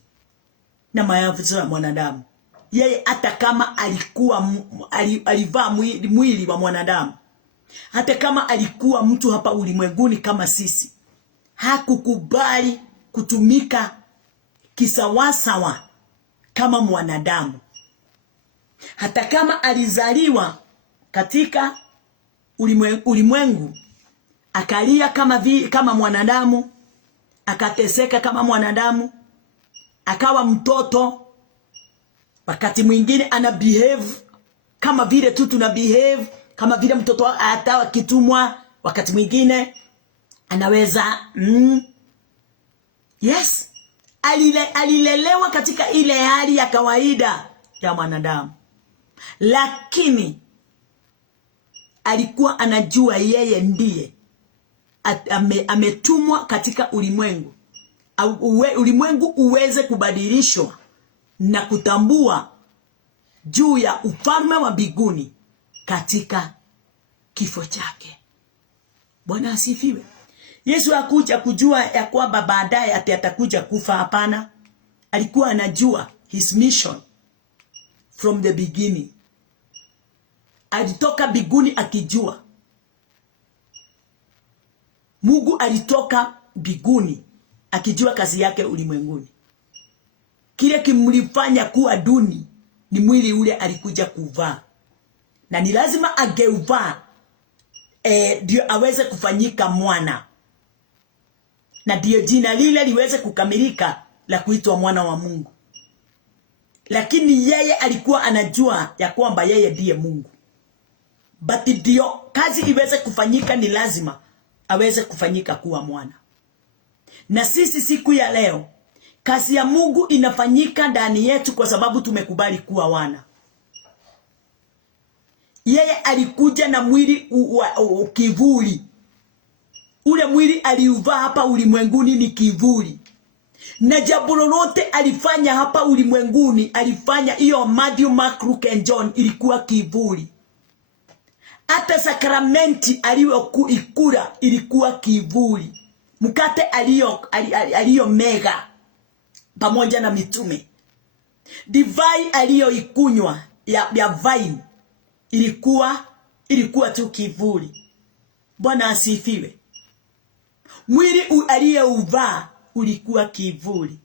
na mawazo ya mwanadamu. Yeye hata kama alivaa mwili wa mwanadamu, hata kama alikuwa mtu hapa ulimwenguni kama sisi, hakukubali kutumika kisawasawa kama mwanadamu. Hata kama alizaliwa katika ulimwengu, akalia kama mwanadamu, akateseka kama mwanadamu, akawa mtoto, wakati mwingine ana behave kama vile tu tuna behave, kama vile mtoto atawa kitumwa, wakati mwingine anaweza yes, alilelewa katika ile hali ya kawaida ya mwanadamu, lakini alikuwa anajua yeye ndiye ametumwa katika ulimwengu, ulimwengu uweze kubadilishwa na kutambua juu ya ufalme wa mbinguni katika kifo chake. Bwana asifiwe. Yesu hakuja kujua ya kwamba baadaye atakuja kufa. Hapana, alikuwa anajua his mission from the beginning. Alitoka mbinguni akijua. Mungu alitoka mbinguni akijua kazi yake ulimwenguni. Kile kimlifanya kuwa duni ni mwili ule alikuja kuvaa, na ni lazima ageuvaa ndio aweze kufanyika mwana, na ndio jina lile liweze kukamilika la kuitwa mwana wa Mungu. Lakini yeye alikuwa anajua ya kwamba yeye ndiye Mungu, but ndio kazi iweze kufanyika ni lazima aweze kufanyika kuwa mwana. Na sisi siku ya leo kazi ya Mungu inafanyika ndani yetu kwa sababu tumekubali kuwa wana. Yeye alikuja na mwili kivuli. Ule mwili aliuvaa hapa ulimwenguni ni kivuli. Na jambo lolote alifanya hapa ulimwenguni, alifanya hiyo Matthew, Mark, Luke and John ilikuwa kivuli. Hata sakramenti aliyoikula ilikuwa kivuli. Mkate aliyo mega pamoja na mitume, divai aliyoikunywa ya vine ilikuwa tu kivuli. Bwana asifiwe. Mwili aliyeuvaa ulikuwa kivuli.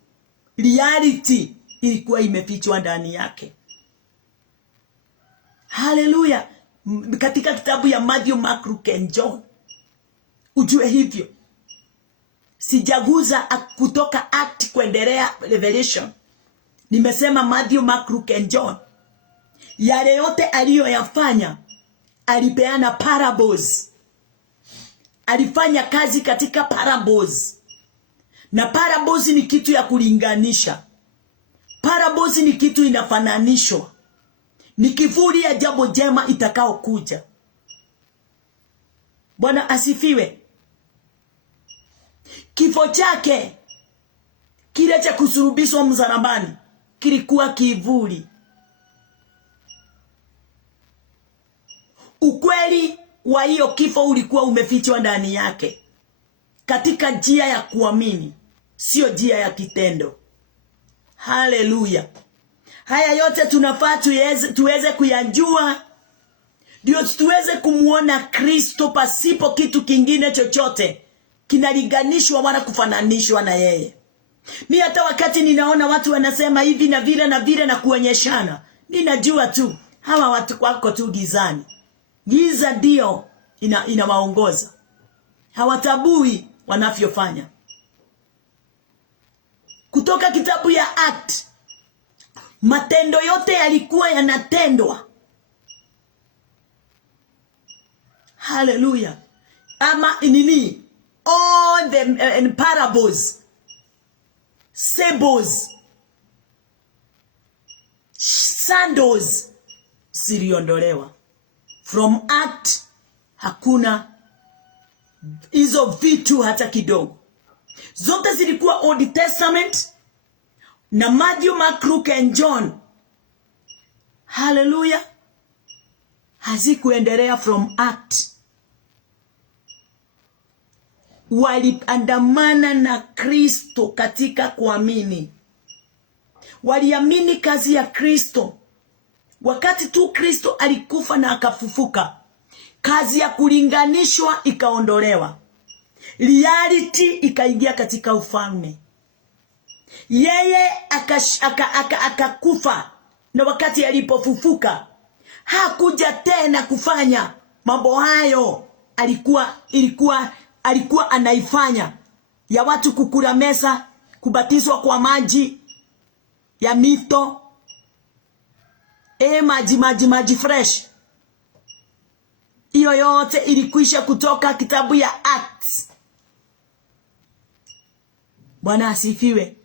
Reality ilikuwa imefichwa ndani yake. Hallelujah. Katika kitabu ya Matthew, Mark, Luke and John ujue hivyo. Sijaguza kutoka Act kuendelea Revelation. Nimesema Matthew, Mark, Luke and John. Yale yote aliyoyafanya, alipeana parables. Alifanya kazi katika parables. Na parables ni kitu ya kulinganisha. Parables ni kitu inafananishwa. Ni kivuli ya jambo jema itakao kuja. Bwana asifiwe. Kifo chake, kile cha kusulubishwa msalabani, kilikuwa kivuli. Ukweli wa hiyo kifo ulikuwa umefichwa ndani yake katika njia ya kuamini, sio njia ya kitendo. Haleluya. Haya yote tunafaa tuweze kuyajua, ndio tuweze kumuona Kristo pasipo kitu kingine chochote kinalinganishwa wala kufananishwa na yeye. Mimi hata wakati ninaona watu wanasema hivi na vile na vile na kuonyeshana, ninajua tu hawa watu wako tu gizani. Giza ndio inawaongoza. Hawatabui wanavyofanya. Kutoka kitabu ya Act, matendo yote yalikuwa yanatendwa. Hallelujah. Ama nini? All the parables, symbols, sandals ziliondolewa. From Act hakuna hizo vitu hata kidogo. Zote zilikuwa Old Testament na Matthew, Mark, Luke and John. Hallelujah. Hazikuendelea from Act. waliandamana na Kristo katika kuamini. Waliamini kazi ya Kristo. Wakati tu Kristo alikufa na akafufuka, kazi ya kulinganishwa ikaondolewa. Reality ikaingia katika ufalme. Yeye akakufa, na wakati alipofufuka hakuja tena kufanya mambo hayo alikuwa anaifanya, ya watu kukula mesa, kubatizwa kwa maji ya mito, maji fresh. Hiyo yote ilikwisha kutoka kitabu ya Acts. Bwana asifiwe.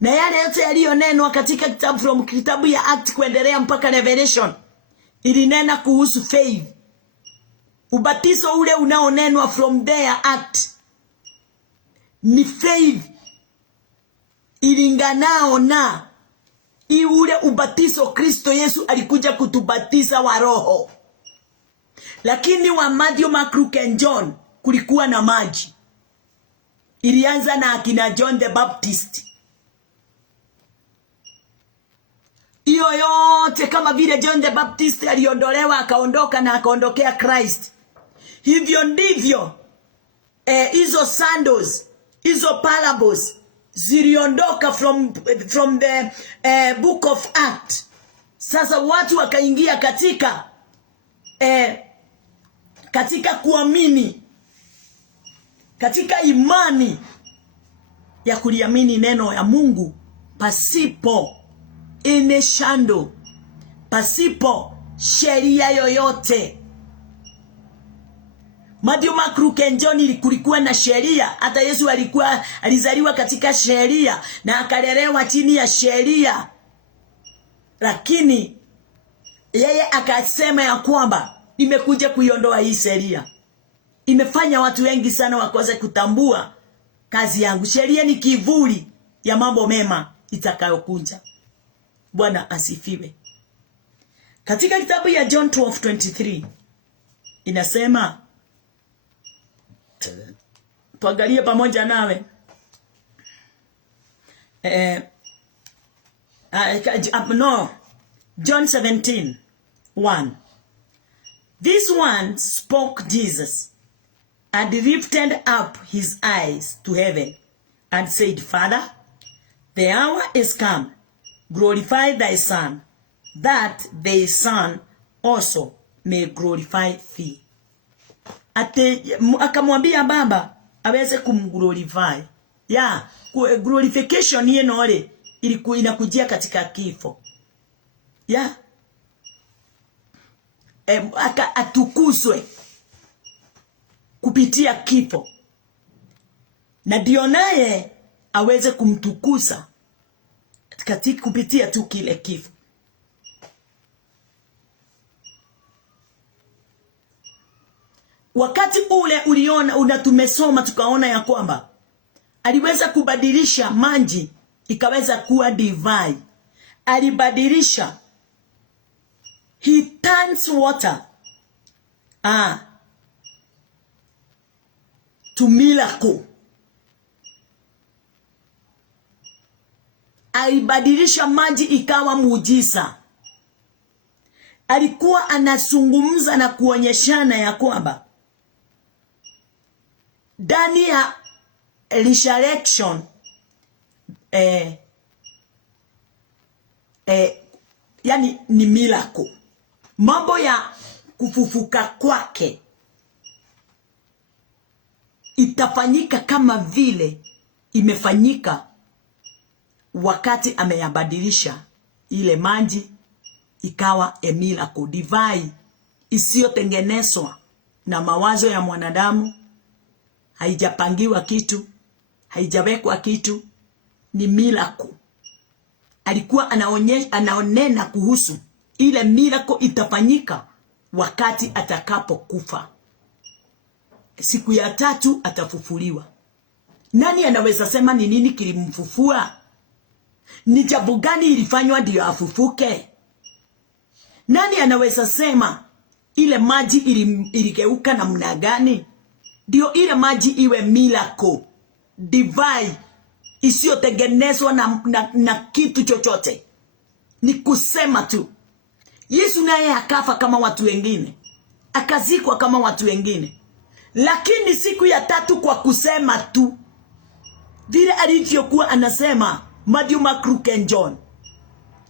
Na yale yote yaliyonenwa katika kitabu ya Acts kuendelea mpaka Revelation ilinena kuhusu faith. Ubatizo ule unaonenwa from there Act ni faith ilinganao na ule ubatizo Kristo Yesu alikuja kutubatiza wa roho. Lakini wa Matthew, Mark, Luke and John kulikuwa na maji. Ilianza na akina John the Baptist. Iyo yote kama vile John the Baptist aliondolewa akaondoka na akaondokea Christ. Hivyo ndivyo hizo sandals, hizo parables ziliondoka from the book of Acts. Sasa watu wakaingia katika kuamini, katika imani ya kuliamini neno ya Mungu pasipo ineshando, pasipo sheria yoyote. Matthew, Mark, Luke and John kulikuwa na sheria. Hata Yesu alizaliwa katika sheria na akalelewa chini ya sheria. Lakini yeye akasema ya kwamba nimekuja kuiondoa hii sheria. Imefanya watu wengi sana wakose kutambua kazi yangu. Sheria ni kivuli ya mambo mema itakayokuja. Bwana asifiwe. Katika kitabu ya John 12:23 inasema, tuangalie pamoja nawe. John 17:1. This one spoke Jesus and lifted up his eyes to heaven and said, Father, the hour is come. Glorify thy Son, that thy Son also may glorify thee. Akamwambia Baba aweze kumglorify. Glorification yenole ilikuwa inakujia katika kifo. Atukuzwe kupitia kifo. Na ndio naye aweze kumtukuza katika kupitia tu kile kifo. Wakati ule uliona tumesoma tukaona ya kwamba aliweza kubadilisha maji ikaweza kuwa divine. Alibadilisha. He turns water to miracle. Alibadilisha maji ikawa muujiza. Alikuwa anazungumza na kuonyeshana ya kwamba ndani ya resurrection yani ni miracle. Mambo ya kufufuka kwake itafanyika kama vile imefanyika wakati ameyabadilisha ile maji ikawa a miracle divine, isiyotengenezwa na mawazo ya mwanadamu. Haijapangiwa kitu, haijawekwa kitu, ni miracle. Alikuwa anaonena kuhusu ile miracle itafanyika wakati atakapokufa. Siku ya 3 atafufuliwa. Nani anaweza sema ni nini kilimfufua? Ni jambo gani ilifanywa ndio afufuke? Nani anaweza sema ile maji iligeuka namna gani? Ndio ile maji iwe miracle divine, isiyotengenezwa na kitu chochote. Ni kusema tu. Yesu naye akafa kama watu wengine, akazikwa kama watu wengine, lakini siku ya tatu kwa kusema tu, vile alivyokuwa anasema Matthew, Mark, Luke and John,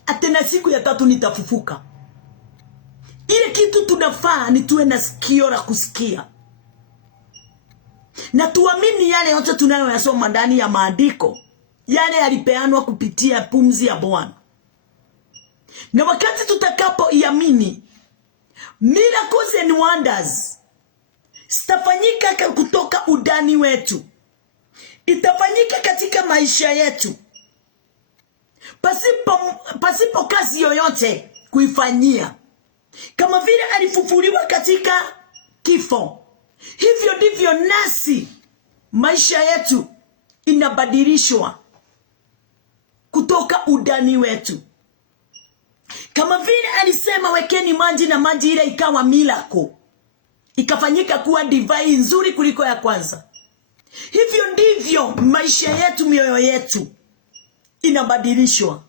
atena siku ya tatu nitafufuka. Ile kitu tunafaa ni tuwe na sikio la kusikia na tuamini yale yote tunayoyasoma ndani ya maandiko, yale yalipeanwa kupitia pumzi ya Bwana. Na wakati tutakapoiamini, miracles and wonders zitafanyika kutoka udani wetu, itafanyika katika maisha yetu, pasipo kazi yoyote kuifanyia. Kama vile alifufuliwa katika kifo, hivyo ndivyo nasi maisha yetu inabadilishwa kutoka udani wetu. Kama vile alisema wekeni maji, na maji ile ikawa miracle, ikafanyika kuwa divai nzuri kuliko ya kwanza. Hivyo ndivyo maisha yetu, mioyo yetu inabadilishwa.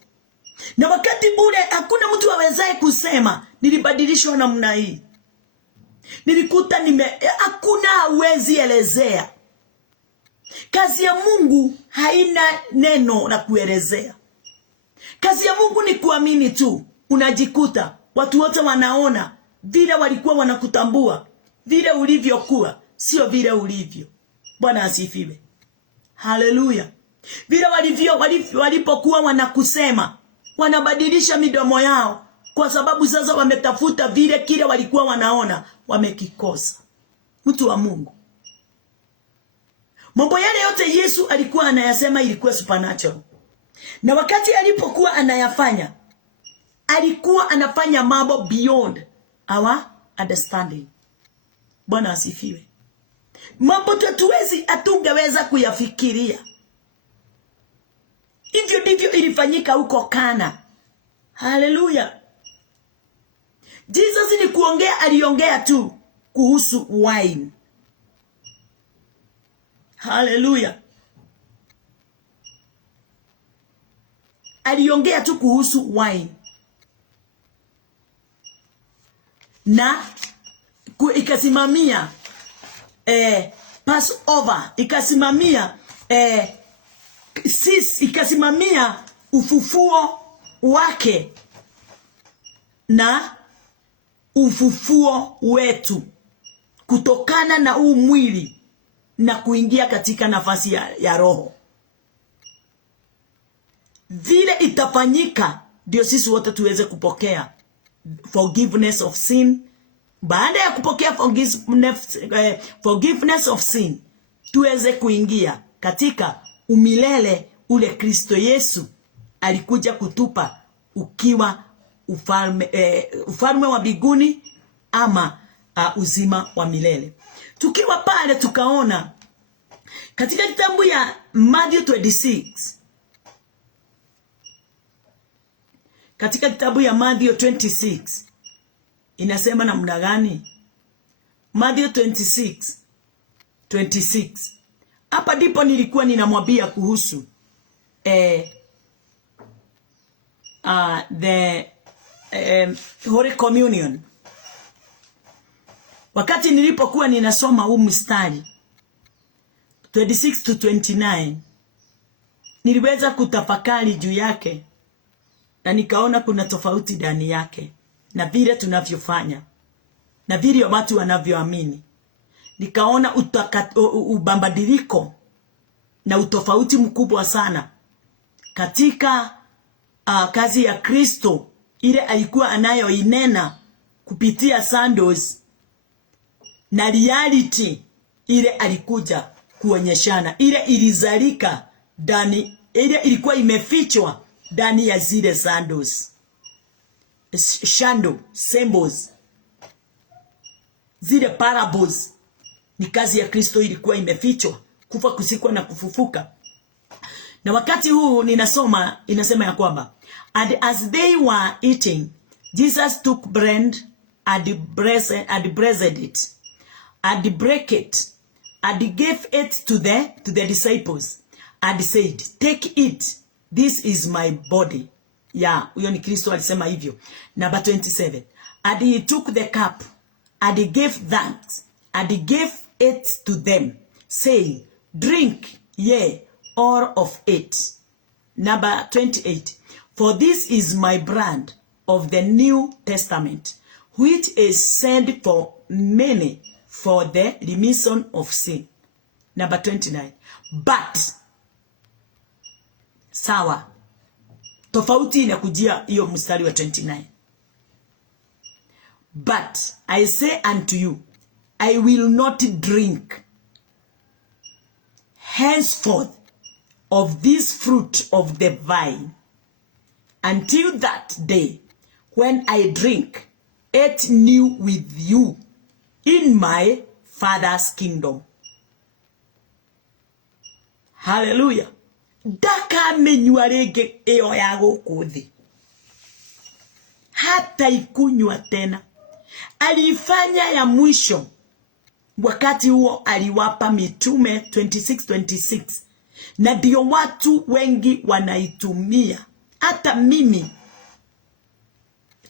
Na wakati ule hakuna mtu awezaye kusema nilibadilishwa namna hii, nilikuta hakuna, hawezi elezea. Kazi ya Mungu haina neno la kuelezea. Kazi ya Mungu ni kuamini tu. Unajikuta watu wote wanaona vile walikuwa wanakutambua, vile ulivyokuwa, sio vile ulivyo. Bwana asifiwe. Haleluya. Vile walipokuwa wanakusema, wanabadilisha midomo yao, kwa sababu sasa wametafuta vile kile walikuwa wanaona wamekikosa. Mtu wa Mungu, mambo yale yote Yesu alikuwa anayasema ilikuwa supernatural. Na wakati alipokuwa anayafanya, alikuwa anafanya mambo beyond our understanding. Bwana asifiwe. Mambo hatungeweza kuyafikiria. Hivyo ndivyo ilifanyika huko Kana. Haleluya. Jesus ni kuongea, aliongea tu kuhusu wine. Haleluya. Aliongea tu kuhusu wine. Na ikasimamia Passover, ikasimamia ikasimamia ufufuo wake na ufufuo wetu, kutokana na huu mwili na kuingia katika nafasi ya roho. Vile itafanyika ndio sisi wote tuweze kupokea forgiveness of sin. Baada ya kupokea forgiveness of sin, tuweze kuingia katika umilele ule Kristo Yesu alikuja kutupa, ukiwa ufalme wa mbinguni ama uzima wa milele. Tukiwa pale tukaona katika kitabu ya Matthew 26, katika kitabu ya Matthew 26 inasema namna gani? Matthew 26:26. Hapa ndipo nilikuwa ninamwambia kuhusu the Holy Communion. Wakati nilipokuwa ninasoma huu mstari 26 to 29, niliweza kutafakari juu yake na nikaona kuna tofauti ndani yake na vile tunavyofanya na vile watu wanavyoamini. Nikaona ubambadiliko na utofauti mkubwa sana katika kazi ya Kristo ile alikuwa anayoinena kupitia sandals na reality ile alikuja kuonyeshana, ile ilizalika ndani, ile ilikuwa imefichwa ndani ya zile sandals, shadow symbols, zile parables. Ni kazi ya Kristo ilikuwa imefichwa, kufa, kusikwa na kufufuka. Na wakati huu ninasoma inasema ya kwamba, and as they were eating, Jesus took bread and breasted it, and break it, and gave it to the disciples, and said, take it, this is my body. Yeah, huyo ni Kristo alisema hivyo. Number 27. And he took the cup, and he gave thanks, and he gave it to them, saying, drink ye all of it. Number 28. For this is my blood of the New Testament, which is sent for many for the remission of sin. Number 29. But, sawa, tofauti inakujia hiyo mstari wa 29. But I say unto you, I will not drink henceforth of this fruit of the vine until that day when I drink it new with you in my Father's kingdom. Hallelujah. Daka menywa rege eo ya gũkũ thĩ. Hata ikunywa tena. Alifanya ya mwisho. Wakati huo aliwapa mitume 26. Na ndio watu wengi wanaitumia. Hata mimi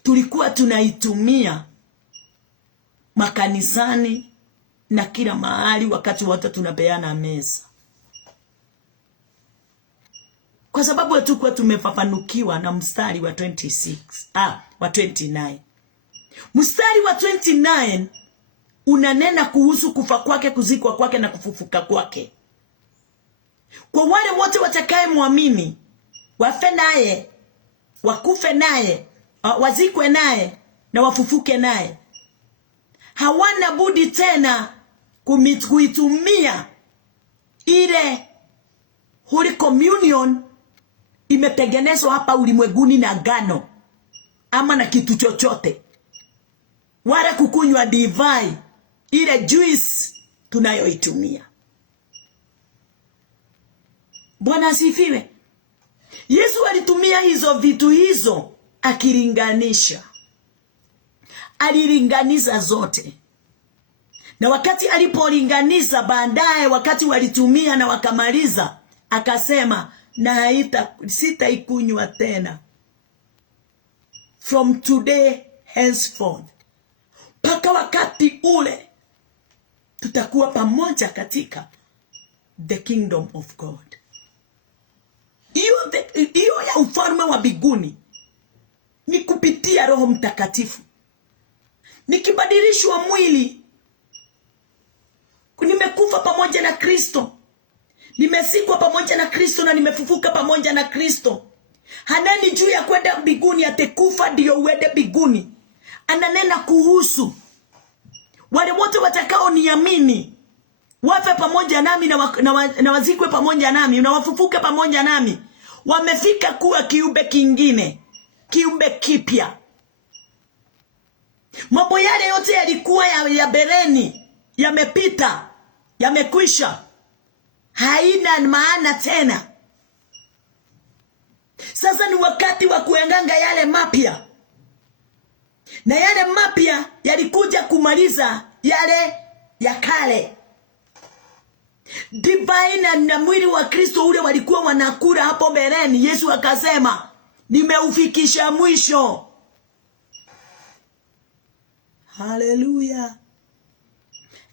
tulikuwa tunaitumia makanisani na kila mahali wakati wote tunapeana meza. Kwa sababu hatukuwa tumefafanukiwa na mstari wa 29. Mstari wa 29 unanena kuhusu kufa kwake, kuzikwa kwake na kufufuka kwake. Kwa wale wote watakaye muamini, wafe naye, wakufe naye, wazikwe naye na wafufuke naye, hawana budi tena kuitumia ile Holy Communion imetengenezwa hapa ulimwenguni na ngano ama na kitu chochote, wala kukunywa divai ile juice tunayoitumia. Bwana asifiwe. Yesu alitumia hizo vitu hizo akilinganisha. Alilinganiza zote. Na wakati alipolinganiza baadaye, wakati walitumia na wakamaliza, akasema na sitaikunywa tena from today henceforth. Paka wakati ule tutakuwa pamoja katika the kingdom of God. Hiyo ya ufalme wa mbinguni ni kupitia Roho Mtakatifu. Nikibadilishwa mwili, nimekufa pamoja na Kristo, nimesikwa pamoja na Kristo na nimefufuka pamoja na Kristo. Haneni juu ya kwenda mbinguni atekufa ndio uende mbinguni. Ananena kuhusu wale wote watakao niamini, wafe pamoja nami na wazikwe pamoja nami na wafufuke pamoja nami. Wamefika kuwa kiumbe kingine, kiumbe kipya. Mambo yale yote yalikuwa ya bereni, yamepita, yamekwisha, haina maana tena. Sasa ni wakati wa kuenganga yale mapya. Na yale mapya yalikuja kumaliza yale ya kale. Divine na mwili wa Kristo ule walikuwa wanakula hapo bereni, Yesu akasema nimeufikisha mwisho. Hallelujah.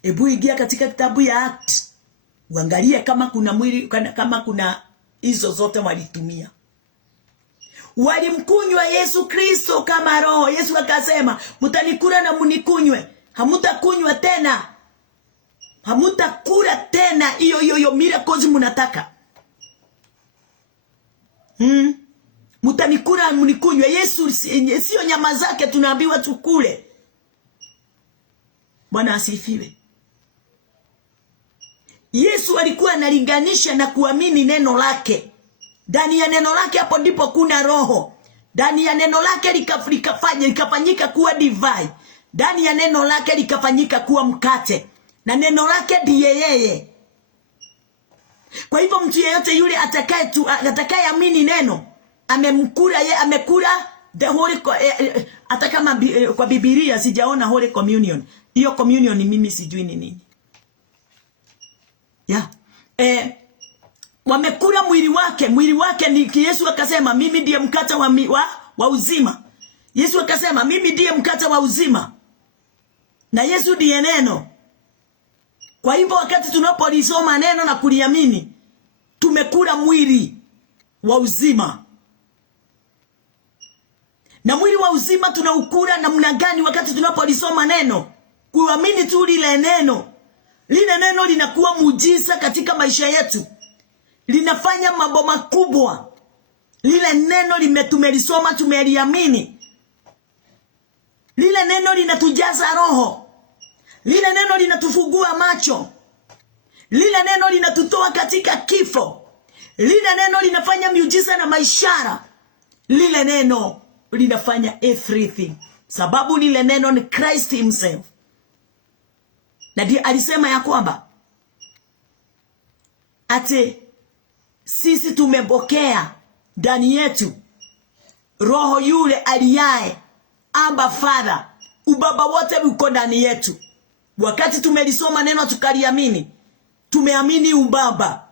Ebu ingia katika kitabu ya Acts, uangalie kama kuna mwili, kama kuna hizo zote walitumia. Walimkunywa Yesu Kristo kama roho. Yesu akasema mtanikula na munikunywe, hamutakunywa tena, hamutakula tena hiyo miracles mnataka. Mtanikula na munikunywe. Yesu sio nyama zake tunaambiwa tukule. Bwana asifiwe. Yesu alikuwa analinganisha na kuamini neno lake. Ndani ya neno lake hapo ndipo kuna roho. Ndani ya neno lake likafanyika kuwa divai. Ndani ya neno lake likafanyika kuwa mkate. Na neno lake ndiye yeye. Kwa hivyo mtu yeyote yule atakaye amini neno, amekula The Holy hata kama kwa Biblia sijaona Holy Communion. Hiyo communion mimi sijui ni nini. Yeah. Wamekula mwili wake ni Yesu akasema mimi ndiye mkate wa uzima. Yesu akasema mimi ndiye mkate wa uzima. Na Yesu ndiye neno. Kwa hivyo wakati tunapolisoma neno na kuliamini, tumekula mwili wa uzima. Na mwili wa uzima tunaukula namna gani wakati tunapolisoma neno? Kuamini tu lile neno. Lile neno linakuwa muujiza katika maisha yetu. Linafanya mambo makubwa. Lile neno tumelisoma, tumeliamini. Lile neno linatujaza roho. Lile neno linatufungua macho. Lile neno linatutoa katika kifo. Lile neno linafanya miujiza na maishara. Lile neno linafanya everything. Sababu lile neno ni Christ himself. Na ndiye alisema ya kwamba ate sisi tumepokea ndani yetu roho yule aliaye Abba Father. Ubaba wote uko ndani yetu. Wakati tumelisoma neno tukaliamini, tumeamini ubaba.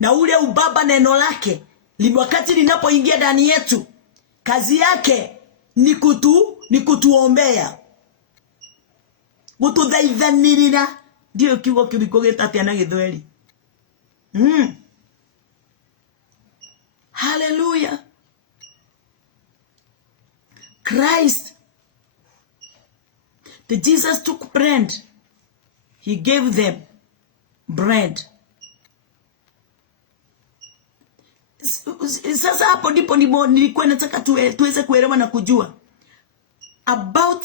Na ule ubaba neno lake, wakati linapoingia ndani yetu, kazi yake ni kutuombea. Gututhaithanirira. Ndio kiugo kiliko gitati na githweri. Hallelujah. Christ, the Jesus took bread. He gave them bread. Sasa hapo ndipo nilikuwa nataka tuweze kuelewa na kujua about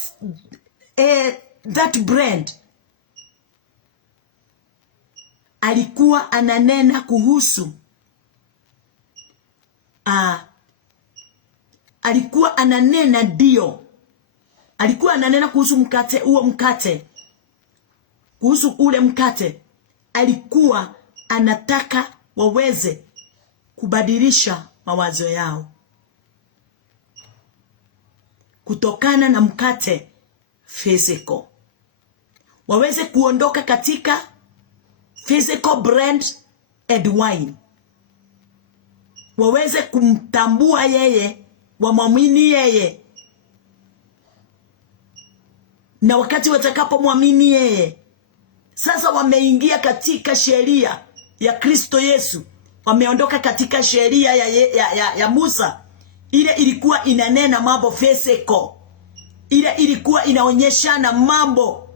that bread. Alikuwa ananena kuhusu alikuwa ananena ndio. Alikuwa ananena kuhusu mkate, huo mkate. Kuhusu ule mkate. Alikuwa anataka waweze kubadilisha mawazo yao. Kutokana na mkate physical. Waweze kuondoka katika physical bread and wine. Waweze kumtambua yeye, wamwamini yeye. Na wakati watakapomwamini yeye, sasa wameingia katika sheria ya Kristo Yesu. Wameondoka katika sheria ya Musa. Ile ilikuwa inanena mambo physical. Ile ilikuwa inaonyesha na mambo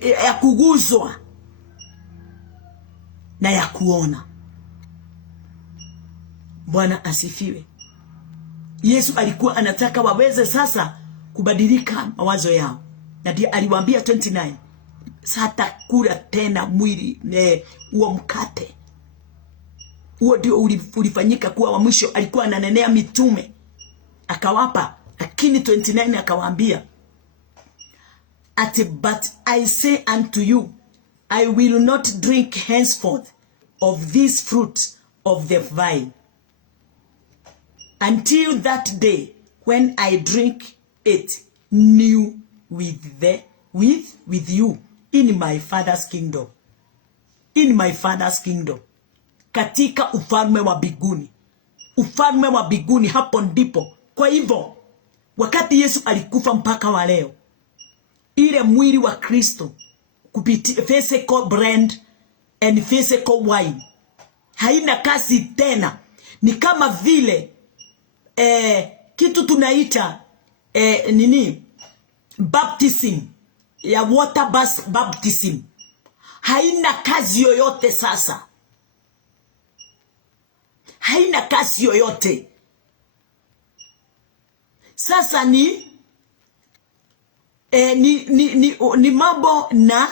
ya kuguzwa na ya kuona. Bwana asifiwe. Yesu alikuwa anataka waweze sasa kubadilika mawazo yao. Na ndiye aliwaambia 29, sasa kula tena mwili huo mkate. Huo ndio ulifanyika kuwa wa mwisho. Alikuwa ananenea mitume akawapa, lakini 29 akawaambia but I say unto you, I will not drink henceforth of this fruit of the vine until that day when I drink it new with you in my Father's kingdom. In my Father's kingdom. Katika ufalme wa mbinguni. Ufalme wa mbinguni, hapo ndipo. Kwa hivyo, wakati Yesu alikufa mpaka wa leo, ile mwili wa Kristo kupitia physical bread and physical wine haina kazi tena. Ni kama vile kitu tunaita baptism ya water baptism. Haina kazi yoyote sasa. Haina kazi yoyote. Sasa ni mambo na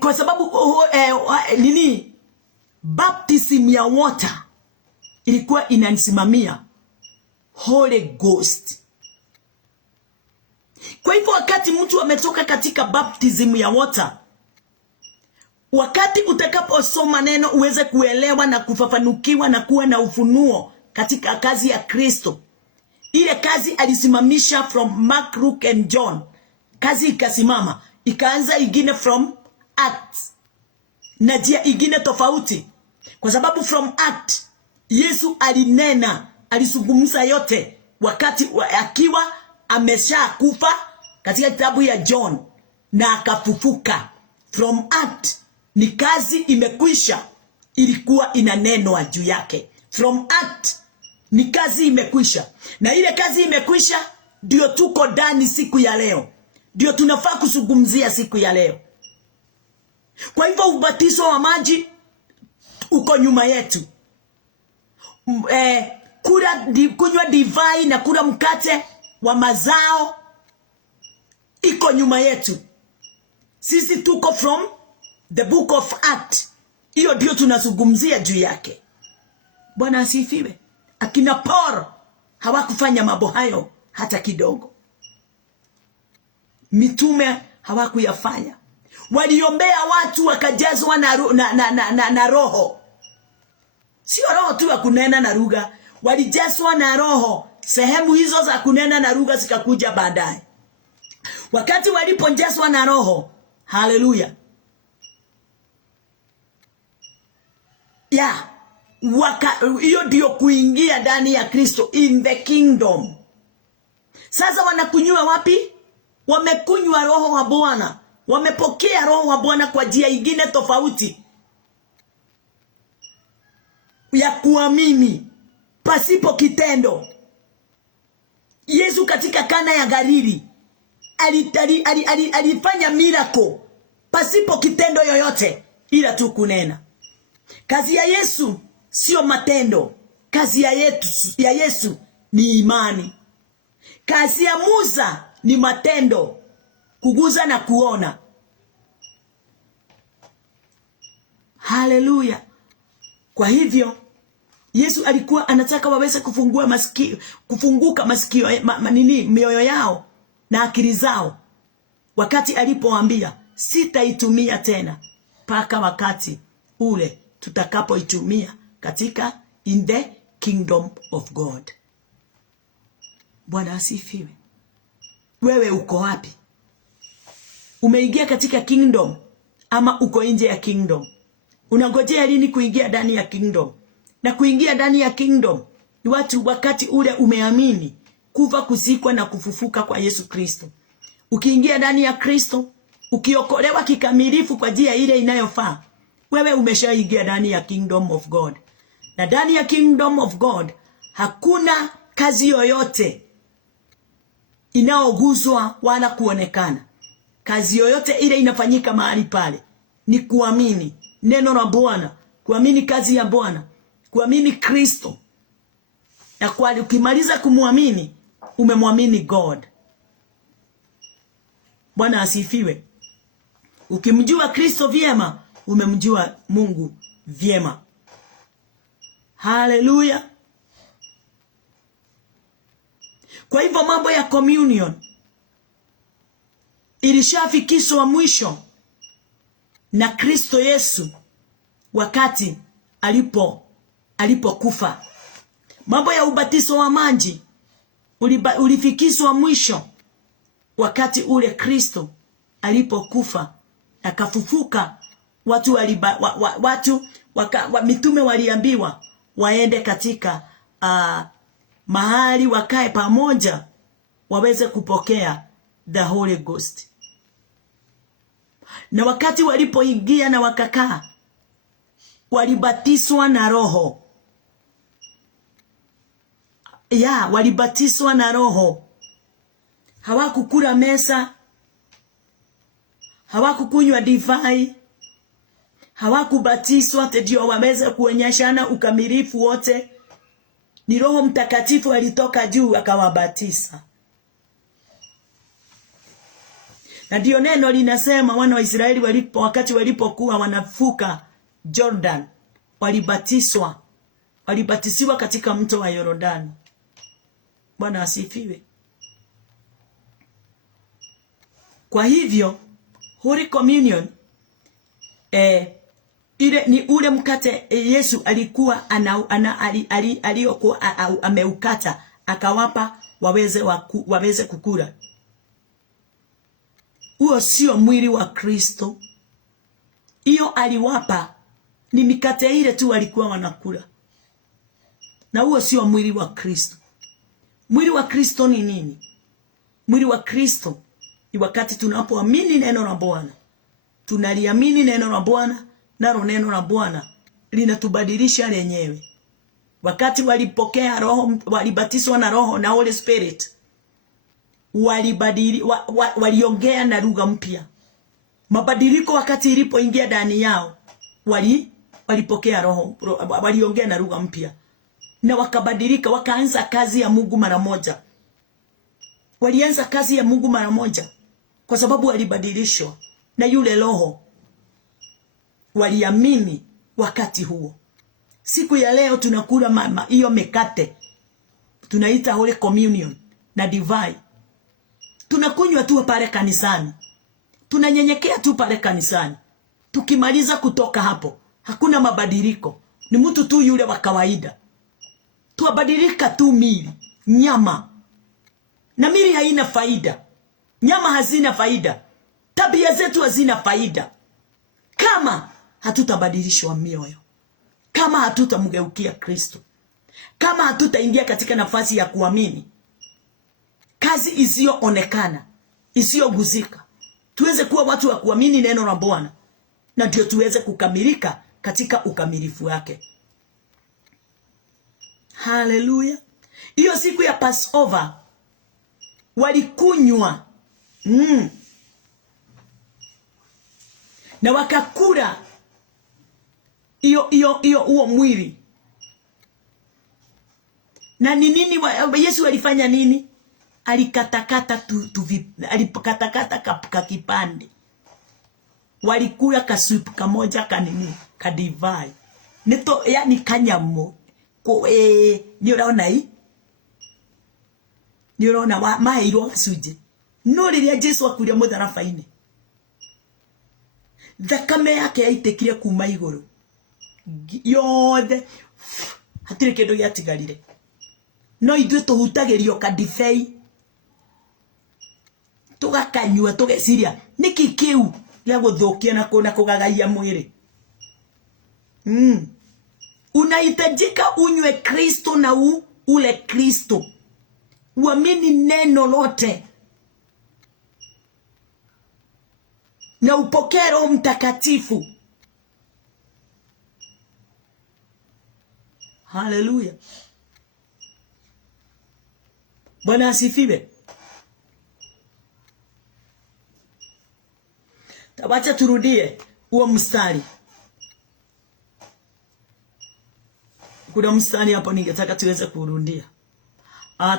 kwa sababu baptism ya water ilikuwa inanisimamia Holy Ghost. Kwa hivyo wakati mtu ametoka katika baptism ya water, wakati utakaposoma neno uweze kuelewa na kufafanukiwa na kuwa na ufunuo katika kazi ya Kristo. Ile kazi alisimamisha from Mark, Luke and John. Kazi ikasimama, ikaanza ingine from Acts, na njia ingine tofauti, kwa sababu from Act Yesu alinena, alizungumza yote wakati akiwa amesha kufa katika kitabu ya John na akafufuka. From Act ni kazi imekwisha, ilikuwa inanenwa juu yake. From Act ni kazi imekwisha, na ile kazi imekwisha ndio tuko ndani siku ya leo, ndio tunafaa kuzungumzia siku ya leo. Kwa hivyo ubatizo wa maji uko nyuma yetu. Kunywa divai na kula mkate wa mazao iko nyuma yetu. Sisi tuko from the book of Acts. Hiyo ndio tunazungumzia juu yake. Bwana asifiwe. Akina Paul hawakufanya mambo hayo hata kidogo. Mitume hawakuyafanya. Waliombea watu wakajazwa na roho. Sio roho tu ya kunena na lugha, walijazwa na roho. Sehemu hizo za kunena na lugha zikakuja baadaye. Wakati walipojazwa na roho, haleluya, hiyo ndio kuingia ndani ya Kristo, in the kingdom. Sasa wanakunywa wapi? Wamekunywa roho wa Bwana, wamepokea roho wa Bwana kwa njia ingine tofauti ya kuamini pasipo kitendo. Yesu katika Kana ya Galili alifanya miracle pasipo kitendo yoyote, ila tu kunena. Kazi ya Yesu sio matendo. Kazi ya Yesu ni imani. Kazi ya Musa ni matendo, kuguza na kuona. Haleluya. Kwa hivyo Yesu alikuwa anataka waweze kufunguka masikio, mioyo yao na akili zao, wakati alipowaambia sitaitumia tena mpaka wakati ule tutakapoitumia katika in the kingdom of God. Bwana asifiwe. Wewe uko wapi? Umeingia katika kingdom ama uko nje ya kingdom? Unangojea lini kuingia ndani ya kingdom? Na kuingia ndani ya kingdom ni watu wakati ule umeamini kufa, kuzikwa na kufufuka kwa Yesu Kristo. Ukiingia ndani ya Kristo, ukiokolewa kikamilifu kwa njia ile inayofaa, wewe umeshaingia ndani ya kingdom of God. Na ndani ya kingdom of God hakuna kazi yoyote inaoguzwa wala kuonekana. Kazi yoyote ile inafanyika mahali pale ni kuamini neno la Bwana, kuamini kazi ya Bwana, kuamini Kristo. Na kwa ukimaliza kumwamini, umemwamini God. Bwana asifiwe. Ukimjua Kristo vyema, umemjua Mungu vyema. Haleluya. Kwa hivyo mambo ya communion ilishafikishwa mwisho na Kristo Yesu wakati alipokufa. Mambo ya ubatizo wa maji ulifikishwa mwisho wakati ule Kristo alipokufa akafufuka. Mitume waliambiwa waende katika mahali wakae pamoja waweze kupokea the Holy Ghost. Na wakati walipoingia na wakakaa, walibatizwa na Roho. Walibatizwa na Roho. Hawakukula mesa, hawakukunywa divai, hawakubatizwa ndio waweze kuonyeshana ukamilifu wote. Ni Roho Mtakatifu alitoka juu akawabatiza. Na ndio neno linasema wana wa Israeli wakati walipokuwa wanavuka Jordan, walibatizwa katika mto wa Yordani. Bwana asifiwe. Kwa hivyo Holy Communion ile ni ule mkate Yesu alikuwa aliyokuwa ameukata akawapa waweze kukula. Huo sio mwili wa Kristo. Hiyo aliwapa ni mikate ile tu walikuwa wanakula. Na huo sio mwili wa Kristo. Mwili wa Kristo ni nini? Mwili wa Kristo ni wakati tunapoamini neno la Bwana. Tunaliamini neno la Bwana, nalo neno la Bwana linatubadilisha lenyewe. Wakati walipokea roho, walibatizwa na roho na Holy Spirit, waliongea na lugha mpya. Mabadiliko wakati ilipoingia ndani yao, walipokea roho, waliongea na lugha mpya. Na wakabadilika, wakaanza kazi ya Mungu mara moja. Walianza kazi ya Mungu mara moja kwa sababu walibadilishwa na yule roho. Waliamini wakati huo. Siku ya leo tunakula hiyo mikate. Tunaita Holy Communion na divai. Tunakunywa tu pale kanisani. Tunanyenyekea tu pale kanisani. Tukimaliza kutoka hapo, hakuna mabadiliko. Ni mtu tu yule wa kawaida. Tuabadilika tu mili, nyama. Na mili haina faida. Nyama hazina faida. Tabia zetu hazina faida. Kama hatutabadilishwa mioyo. Kama hatutamgeukia Kristo. Kama hatutaingia katika nafasi ya kuamini. Kazi isiyoonekana, isiyoguzika. Tuweze kuwa watu wa kuamini neno la Bwana. Na ndio tuweze kukamilika katika ukamilifu wake. Haleluya. Hiyo siku ya Passover walikunywa na wakakula huo mwili. Na ni nini Yesu alifanya nini? Alikatakata alikatakata kakipande. Walikula kasupu kamoja kanini, kadivai. Nito yani kanyamo. Ni unaona hii? Ni unaona maheirwo gacunje. No riria Jesu akuria mutharabaini, thakame yake yaitikire kuma iguru yothe, hatire kindu giatigarire. No ithuĩ tuhutagirio kadifei, tugakanyua tugeciria niki kiu gĩa guthukia na kugagaia mwiri. Unahitajika unywe Kristo na ule Kristo. Uamini neno lote. Na upokee Roho Mtakatifu. Haleluya. Bwana asifiwe. Tawacha turudie huo mstari. Kuna mstari hapo ningetaka tuweze kurudia.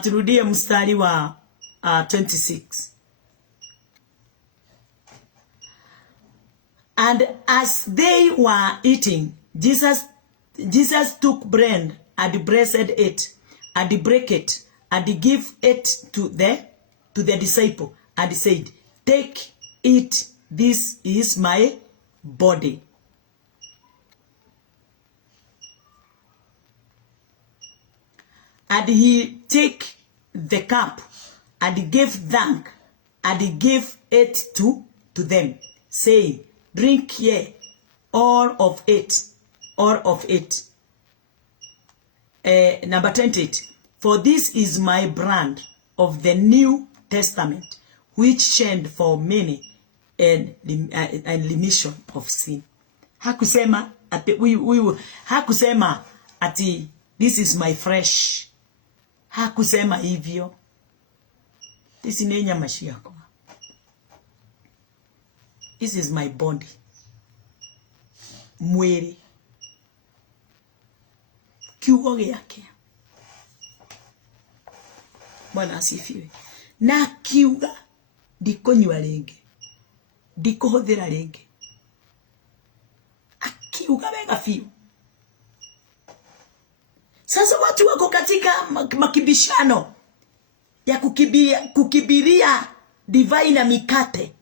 Turudie mstari wa 26. And as they were eating, Jesus took bread and blessed it, and break it, and give it to the disciple, and said, "Take it, this is my body." And he take the cup and gave thank and gave it to them, saying, "Drink ye all of it. Number 28. For this is my brand of the New Testament, which shed for many and remission of sin. Hakusema ati hakusema ati this is my fresh. Hakusema hivyo. This ni nyama yako. This is my body. Mwili. Kiugo gyake. Bwana asifiwe. Na kiuga ndikonywa ringi. Ndikuhuthira ringi. Akiuga wega fiu. Sasa watu wako katika makibishano ya kukibiria divai na mikate.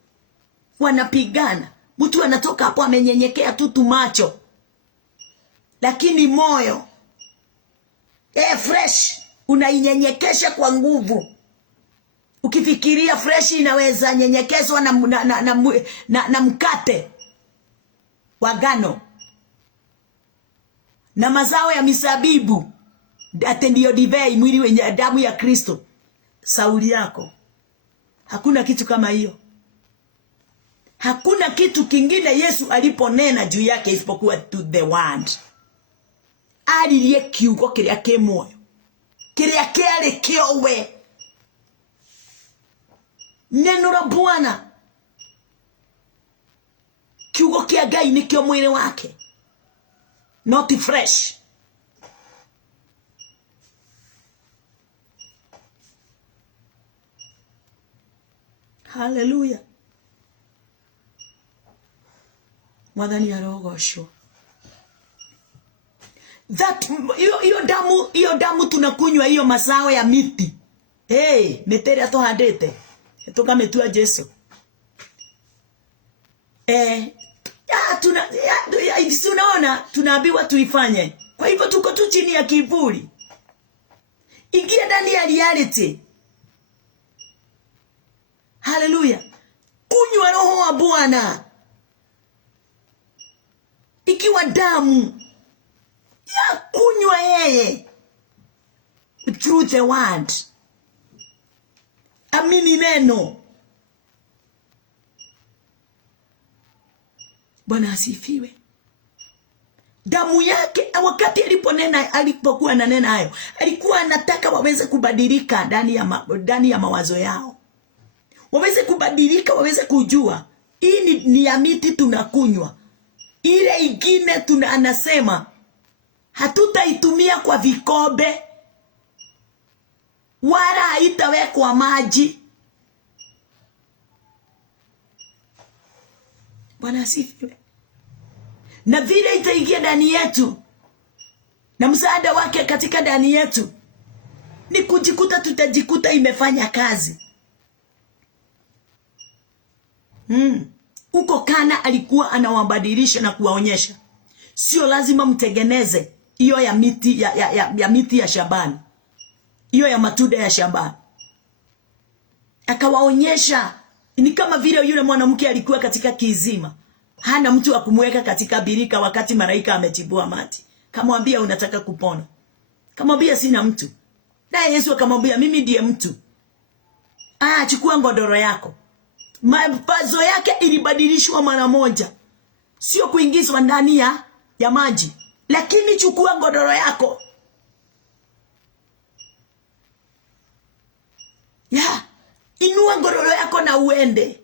Wanapigana. Mtu anatoka hapo amenyenyekea tu macho. lakini moyo fresh unainyenyekesha kwa nguvu. Ukifikiria fresh inaweza nyenyekezwa na mkate wa ngano na mazao ya misabibu, ate ndio divai, mwili wenye damu ya Kristo. Sauli yako, hakuna kitu kama hiyo. Hakuna kitu kingine Yesu aliponena juu yake isipokuwa to the word. Alilie kiugo kiria ke moyo, kiria kiari kiowe. Neno la Bwana, kiugo kia Ngai nikio mwili wake, not fresh. Hallelujah. Mwadhani arogosho. That hiyo damu tunakunywa, hiyo mazao ya miti. Meteri atohandete. Tukametua Yesu. Tunaona tunaambiwa tuifanye. Kwa hivyo tuko tu chini ya kivuli. Ingia ndani ya reality. Hallelujah. Kunywa roho wa Bwana. Ikiwa damu ya kunywa yeye through the word. Amini neno. Bwana asifiwe. Damu yake wakati alipokuwa ananena hayo, alikuwa anataka waweze kubadilika ndani ya mawazo yao. Waweze kubadilika, waweze kujua hii ni ya miti tunakunywa. Ile ingine anasema hatutaitumia kwa vikombe wala haitawekwa maji. Bwana asifiwe. Na vile itaingia ndani yetu na msaada wake katika ndani yetu, ni kujikuta tutajikuta imefanya kazi. Uko Kana alikuwa anawabadilisha na kuwaonyesha sio lazima mtengeneze hiyo ya miti ya miti ya shambani, hiyo ya matunda ya shambani. Akawaonyesha ni kama vile yule mwanamke alikuwa katika kizima, hana mtu wa kumweka katika birika wakati malaika ametibua mati. Kamwambia unataka kupona, kamwambia sina mtu. Naye Yesu akamwambia mimi ndiye mtu. Chukua godoro yako. Mapazo yake ilibadilishwa mara moja, sio kuingizwa ndani ya maji, lakini chukua godoro yako. Inua godoro yako na uende.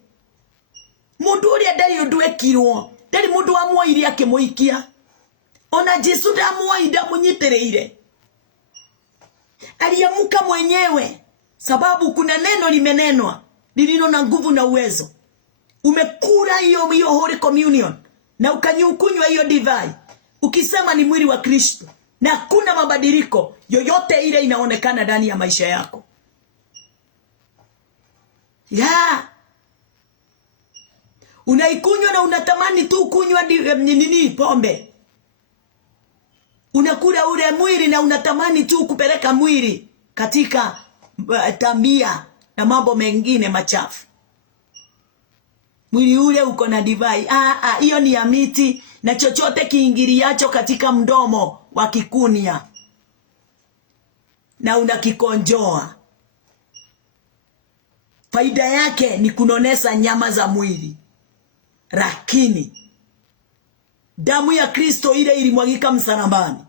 Mundu uria ndari undu ekirwo, ndari mundu amwoire akimuikia. Ona Yesu ndamwoire amunyitireire. Aliamuka mwenyewe, sababu kuna neno limenenwa lililo na nguvu na uwezo. Umekula hiyo Holy Communion na ukanyukunywa hiyo divai, ukisema ni mwili wa Kristo, na kuna mabadiliko yoyote ile inaonekana ndani ya maisha yako. Unaikunywa na unatamani tu kunywa pombe. Unakula ule mwili na unatamani tu kupeleka mwili katika tabia na mambo mengine machafu. Mwili ule uko na divai. Hiyo ni ya miti, na chochote kiingiliacho katika mdomo wa kikunia na unakikonjoa, faida yake ni kunonesa nyama za mwili. Lakini damu ya Kristo ile ilimwagika msalabani,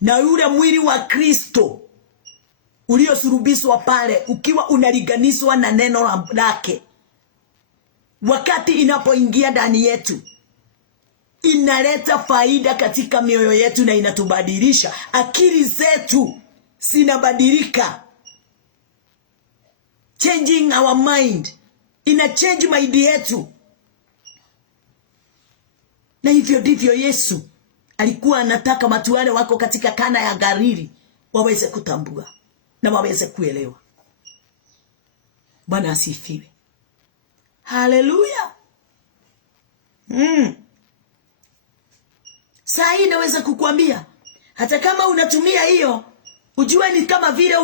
na yule mwili wa Kristo uliosulubishwa pale ukiwa unaliganiswa na neno lake, wakati inapoingia ndani yetu inaleta faida katika mioyo yetu na inatubadilisha. Akili zetu zinabadilika, changing our mind, ina change mind yetu. Na hivyo ndivyo Yesu alikuwa anataka watu wale wako katika Kana ya Galili waweze kutambua na waweze kuelewa. Bwana asifiwe. Haleluya. Saa hii naweza kukuambia hata kama unatumia hiyo, ujue ni kama vile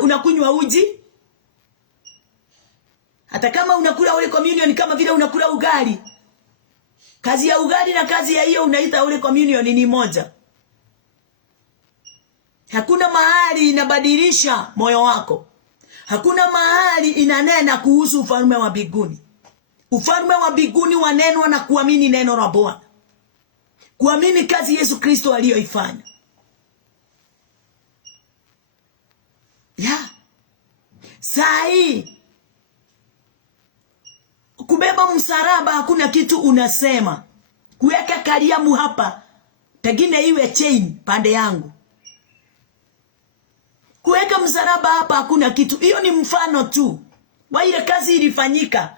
unakunywa uji. Hata kama unakula Holy Communion ni kama vile unakula ugali. Kazi ya ugali na kazi ya hiyo unaita Holy Communion ni moja. Hakuna mahali inabadilisha moyo wako. Hakuna mahali inanena kuhusu ufalme wa mbinguni. Ufalme wa mbinguni wanenwa na kuamini neno la Bwana. Kuamini kazi Yesu Kristo aliyoifanya. Saa hii kubeba msalaba hakuna kitu unasema. Kuweka kariamu hapa, pengine iwe chain pande yangu. Kuweka msalaba hapa hakuna kitu. Hiyo ni mfano tu wa ile kazi ilifanyika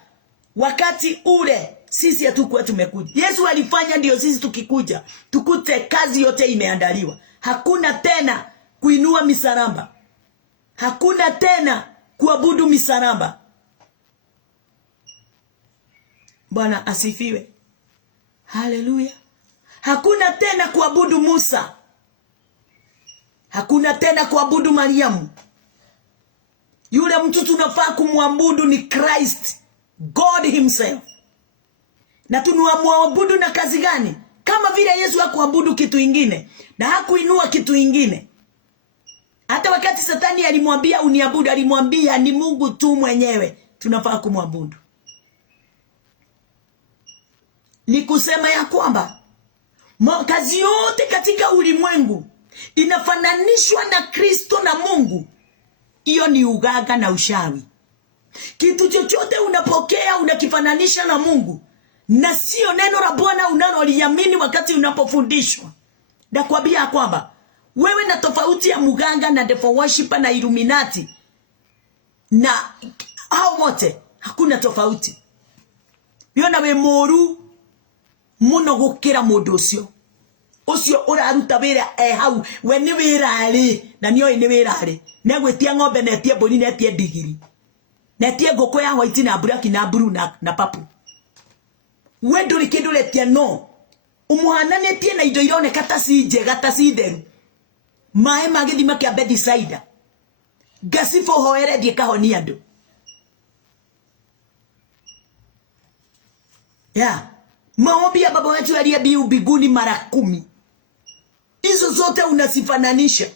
wakati ule sisi hatukuwa tumekuja. Yesu alifanya ndio sisi tukikuja tukute kazi yote imeandaliwa. Hakuna tena kuinua misalaba. Hakuna tena kuabudu misalaba. Bwana asifiwe. Haleluya. Hakuna tena kuabudu Musa. Hakuna tena kuabudu Mariamu. Yule mtu tunafaa kumwabudu ni Christ, God himself. Na tunamwabudu na kazi gani? Kama vile Yesu hakuabudu kitu ingine na hakuinua kitu ingine. Hata wakati Satani alimwambia uniabudu, alimwambia ni Mungu tu mwenyewe tunafaa kumwabudu. Ni kusema ya kwamba kazi yote katika ulimwengu inafananishwa na Kristo na Mungu. Hiyo ni uganga na ushawi. Kitu chochote unapokea unakifananisha na Mungu, na sio neno la Bwana unaloliamini wakati unapofundishwa. Nakwambia kwamba wewe na tofauti ya muganga na devil worshiper na Illuminati na hao wote hakuna tofauti. Yona we moru muno gukira mundu ucio uraruta wira hau we ni wira ri na niyo ni wira ri na gwetia ng'ombe na etie mboni na etie ndigiri na etie ngoko ya white na black na blue na purple. We nduri kindu letia no umuhananetie na indo ironeka ta si njega ta si theru. Mae magithima kia Bethsaida gasifo hoere die kahonia andu maombi ya baba wetu aliye mbinguni mara 10. Hizo zote unasifananisha.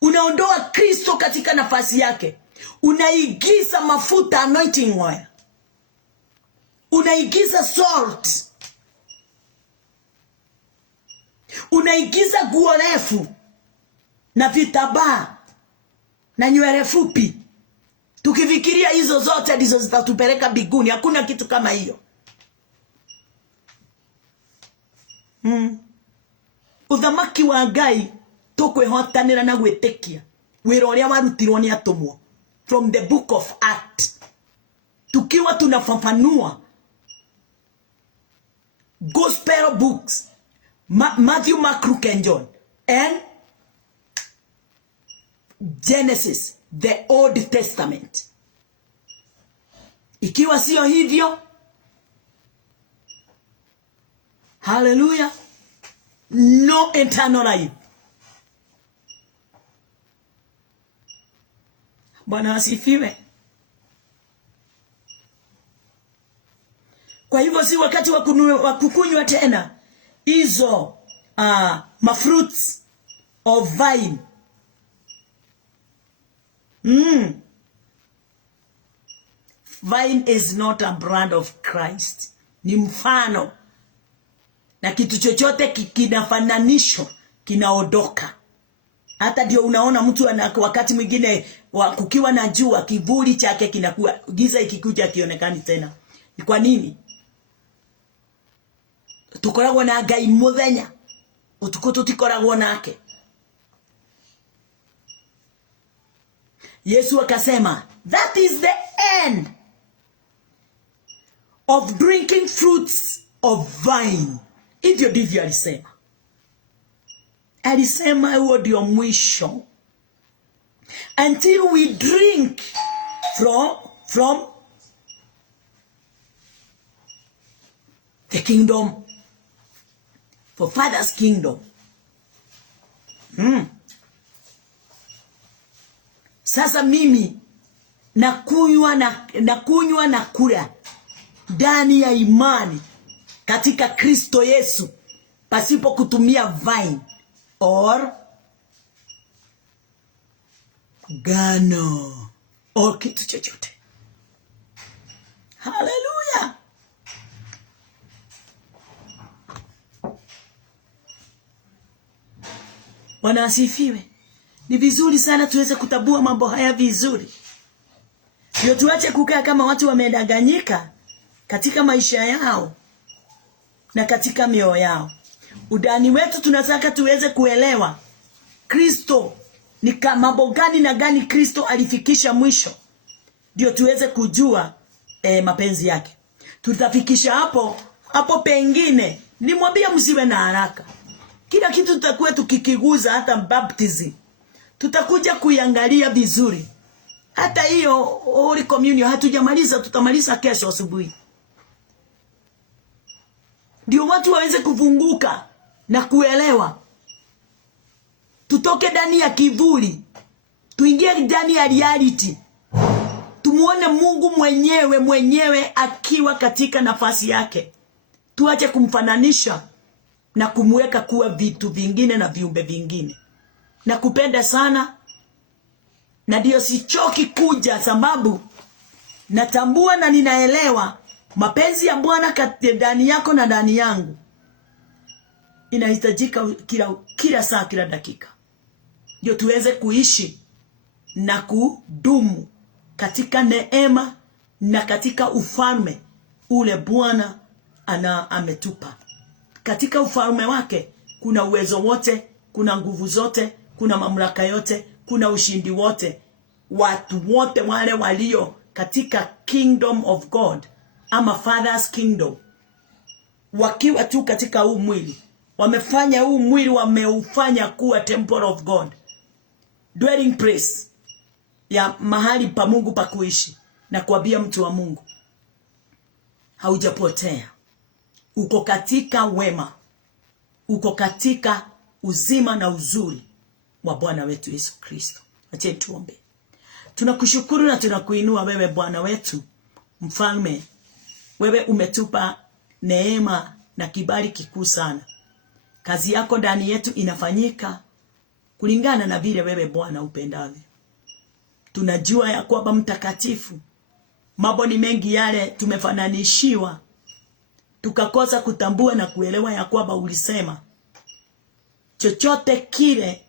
Unaondoa Kristo katika nafasi yake. Unaigiza mafuta, anointing oil. Unaigiza salt. Unaigiza nguo refu na vitambaa na nywele fupi. Tukifikiria hizo zote ndizo zitatupeleka mbinguni. Hakuna kitu kama hiyo. Uthamaki wa Ngai tukwehotanira na gwitikia wira uria warutirwo ni atumwo from the book of Acts, tukiwa tunafafanua gospel books Matthew, Mark, Luke and John and Genesis, the Old Testament. Ikiwa sio hivyo, hallelujah, no eternal life. Bwana asifiwe. Kwa hivyo si wakati wa kukunywa tena hizo fruits of vine. Vine is not a brand of Christ. Ni mfano. Na kitu chochote kinafananishwa kinaondoka. Hata ndio unaona mtu wakati mwingine kukiwa na jua kivuli chake kinakuwa giza, ikikuja kionekani tena. Ni kwa nini? Tukoragwo na Ngai muthenya, utuko tutikoragwo nake. Yesu akasema, that is the end of drinking fruits of vine. Hivyo ndivyo alisema. Alisema huo ndio mwisho. Until we drink from the kingdom, For Father's kingdom. Sasa mimi nakunywa na kula ndani ya imani katika Kristo Yesu, pasipo kutumia vine or gano or kitu chochote. Hallelujah. Bwana asifiwe. Ni vizuri sana tuweze kutambua mambo haya vizuri. Ndio tuache kukaa kama watu wamedanganyika katika maisha yao na katika mioyo yao. Udani wetu tunataka tuweze kuelewa Kristo ni mambo gani na gani Kristo alifikisha mwisho. Ndio tuweze kujua mapenzi yake. Tutafikisha hapo pengine. Nimwambia msiwe na haraka. Kila kitu tutakuwa tukikiguza, hata baptism tutakuja kuiangalia vizuri. Hata hiyo Holy Communion hatujamaliza, tutamaliza kesho asubuhi. Ndio watu waweze kufunguka na kuelewa. Tutoke ndani ya kivuli, tuingie ndani ya reality. Tumuone Mungu mwenyewe akiwa katika nafasi yake. Tuache kumfananisha na kumweka kuwa vitu vingine na viumbe vingine. Na kupenda sana, na ndio sichoki kuja, sababu natambua na ninaelewa mapenzi ya Bwana ndani yako na ndani yangu inahitajika kila saa, kila dakika. Ndio tuweze kuishi na kudumu katika neema na katika ufalme ule Bwana ametupa. Katika ufalme wake kuna uwezo wote, kuna nguvu zote, kuna mamlaka yote, kuna ushindi wote. Watu wote wale walio katika kingdom of God ama Father's kingdom, wakiwa tu katika huu mwili, wamefanya huu mwili, wameufanya kuwa temple of God, dwelling place ya mahali pa Mungu pa kuishi. Na kuambia mtu wa Mungu, haujapotea. Uko katika wema, uko katika uzima na uzuri wa Bwana wetu Yesu Kristo. Acha tuombe. Tunakushukuru na tunakuinua wewe Bwana wetu mfalme. Wewe umetupa neema na kibali kikuu sana. Kazi yako ndani yetu inafanyika kulingana na vile wewe Bwana upendavyo. Tunajua ya kwamba mtakatifu, mambo ni mengi yale tumefananishiwa, tukakosa kutambua na kuelewa ya kwamba ulisema chochote kile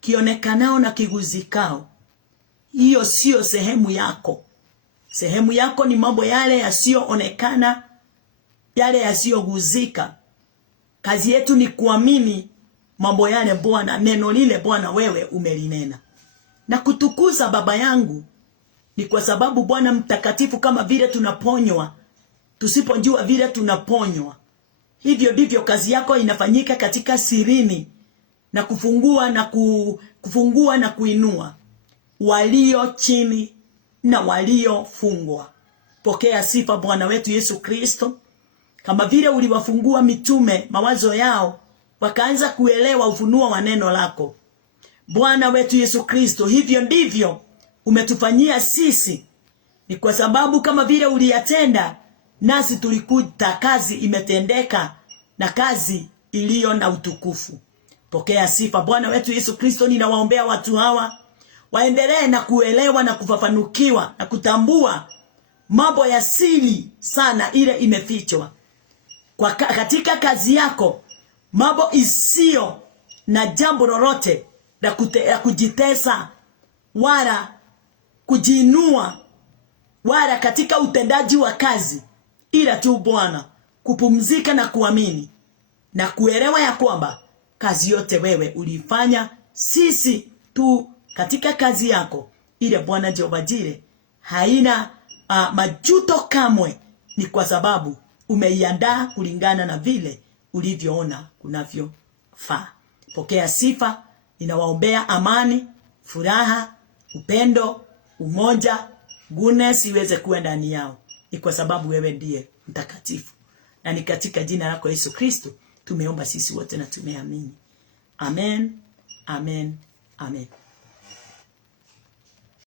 kionekanao na kiguzikao, hiyo sio sehemu yako. Sehemu yako ni mambo yale yasiyoonekana, yale yasiyoguzika. Kazi yetu ni kuamini mambo yale Bwana, neno lile Bwana wewe umelinena. Na kutukuza Baba yangu ni kwa sababu Bwana mtakatifu, kama vile tunaponywa, tusipojua vile tunaponywa, hivyo ndivyo kazi yako inafanyika katika sirini, na kufungua na kuinua walio chini na waliofungwa. Pokea sifa Bwana wetu Yesu Kristo. Kama vile uliwafungua mitume mawazo yao, wakaanza kuelewa ufunuo wa neno lako Bwana wetu Yesu Kristo, hivyo ndivyo umetufanyia sisi. Ni kwa sababu kama vile uliyatenda, nasi tulikuta kazi imetendeka, na kazi iliyo na utukufu. Pokea sifa Bwana wetu Yesu Kristo. Ninawaombea watu hawa waendelee na kuelewa na kufafanukiwa na kutambua mambo ya siri sana ile imefichwa katika kazi yako, mambo isiyo na jambo lolote la kujitesa wala kujiinua wala katika utendaji wa kazi, ila tu Bwana kupumzika na kuamini na kuelewa ya kwamba kazi yote wewe ulifanya. Sisi tu katika kazi yako ile Bwana Jehova Jire haina majuto kamwe, ni kwa sababu umeiandaa kulingana na vile ulivyoona kunavyofaa. Pokea sifa. Ninawaombea amani, furaha, upendo, umoja, goodness iweze kuwa ndani yao. Ni kwa sababu wewe ndiye mtakatifu. Na ni katika jina lako Yesu Kristo Tumeomba sisi wote na tumeamini. Amen, amen, amen.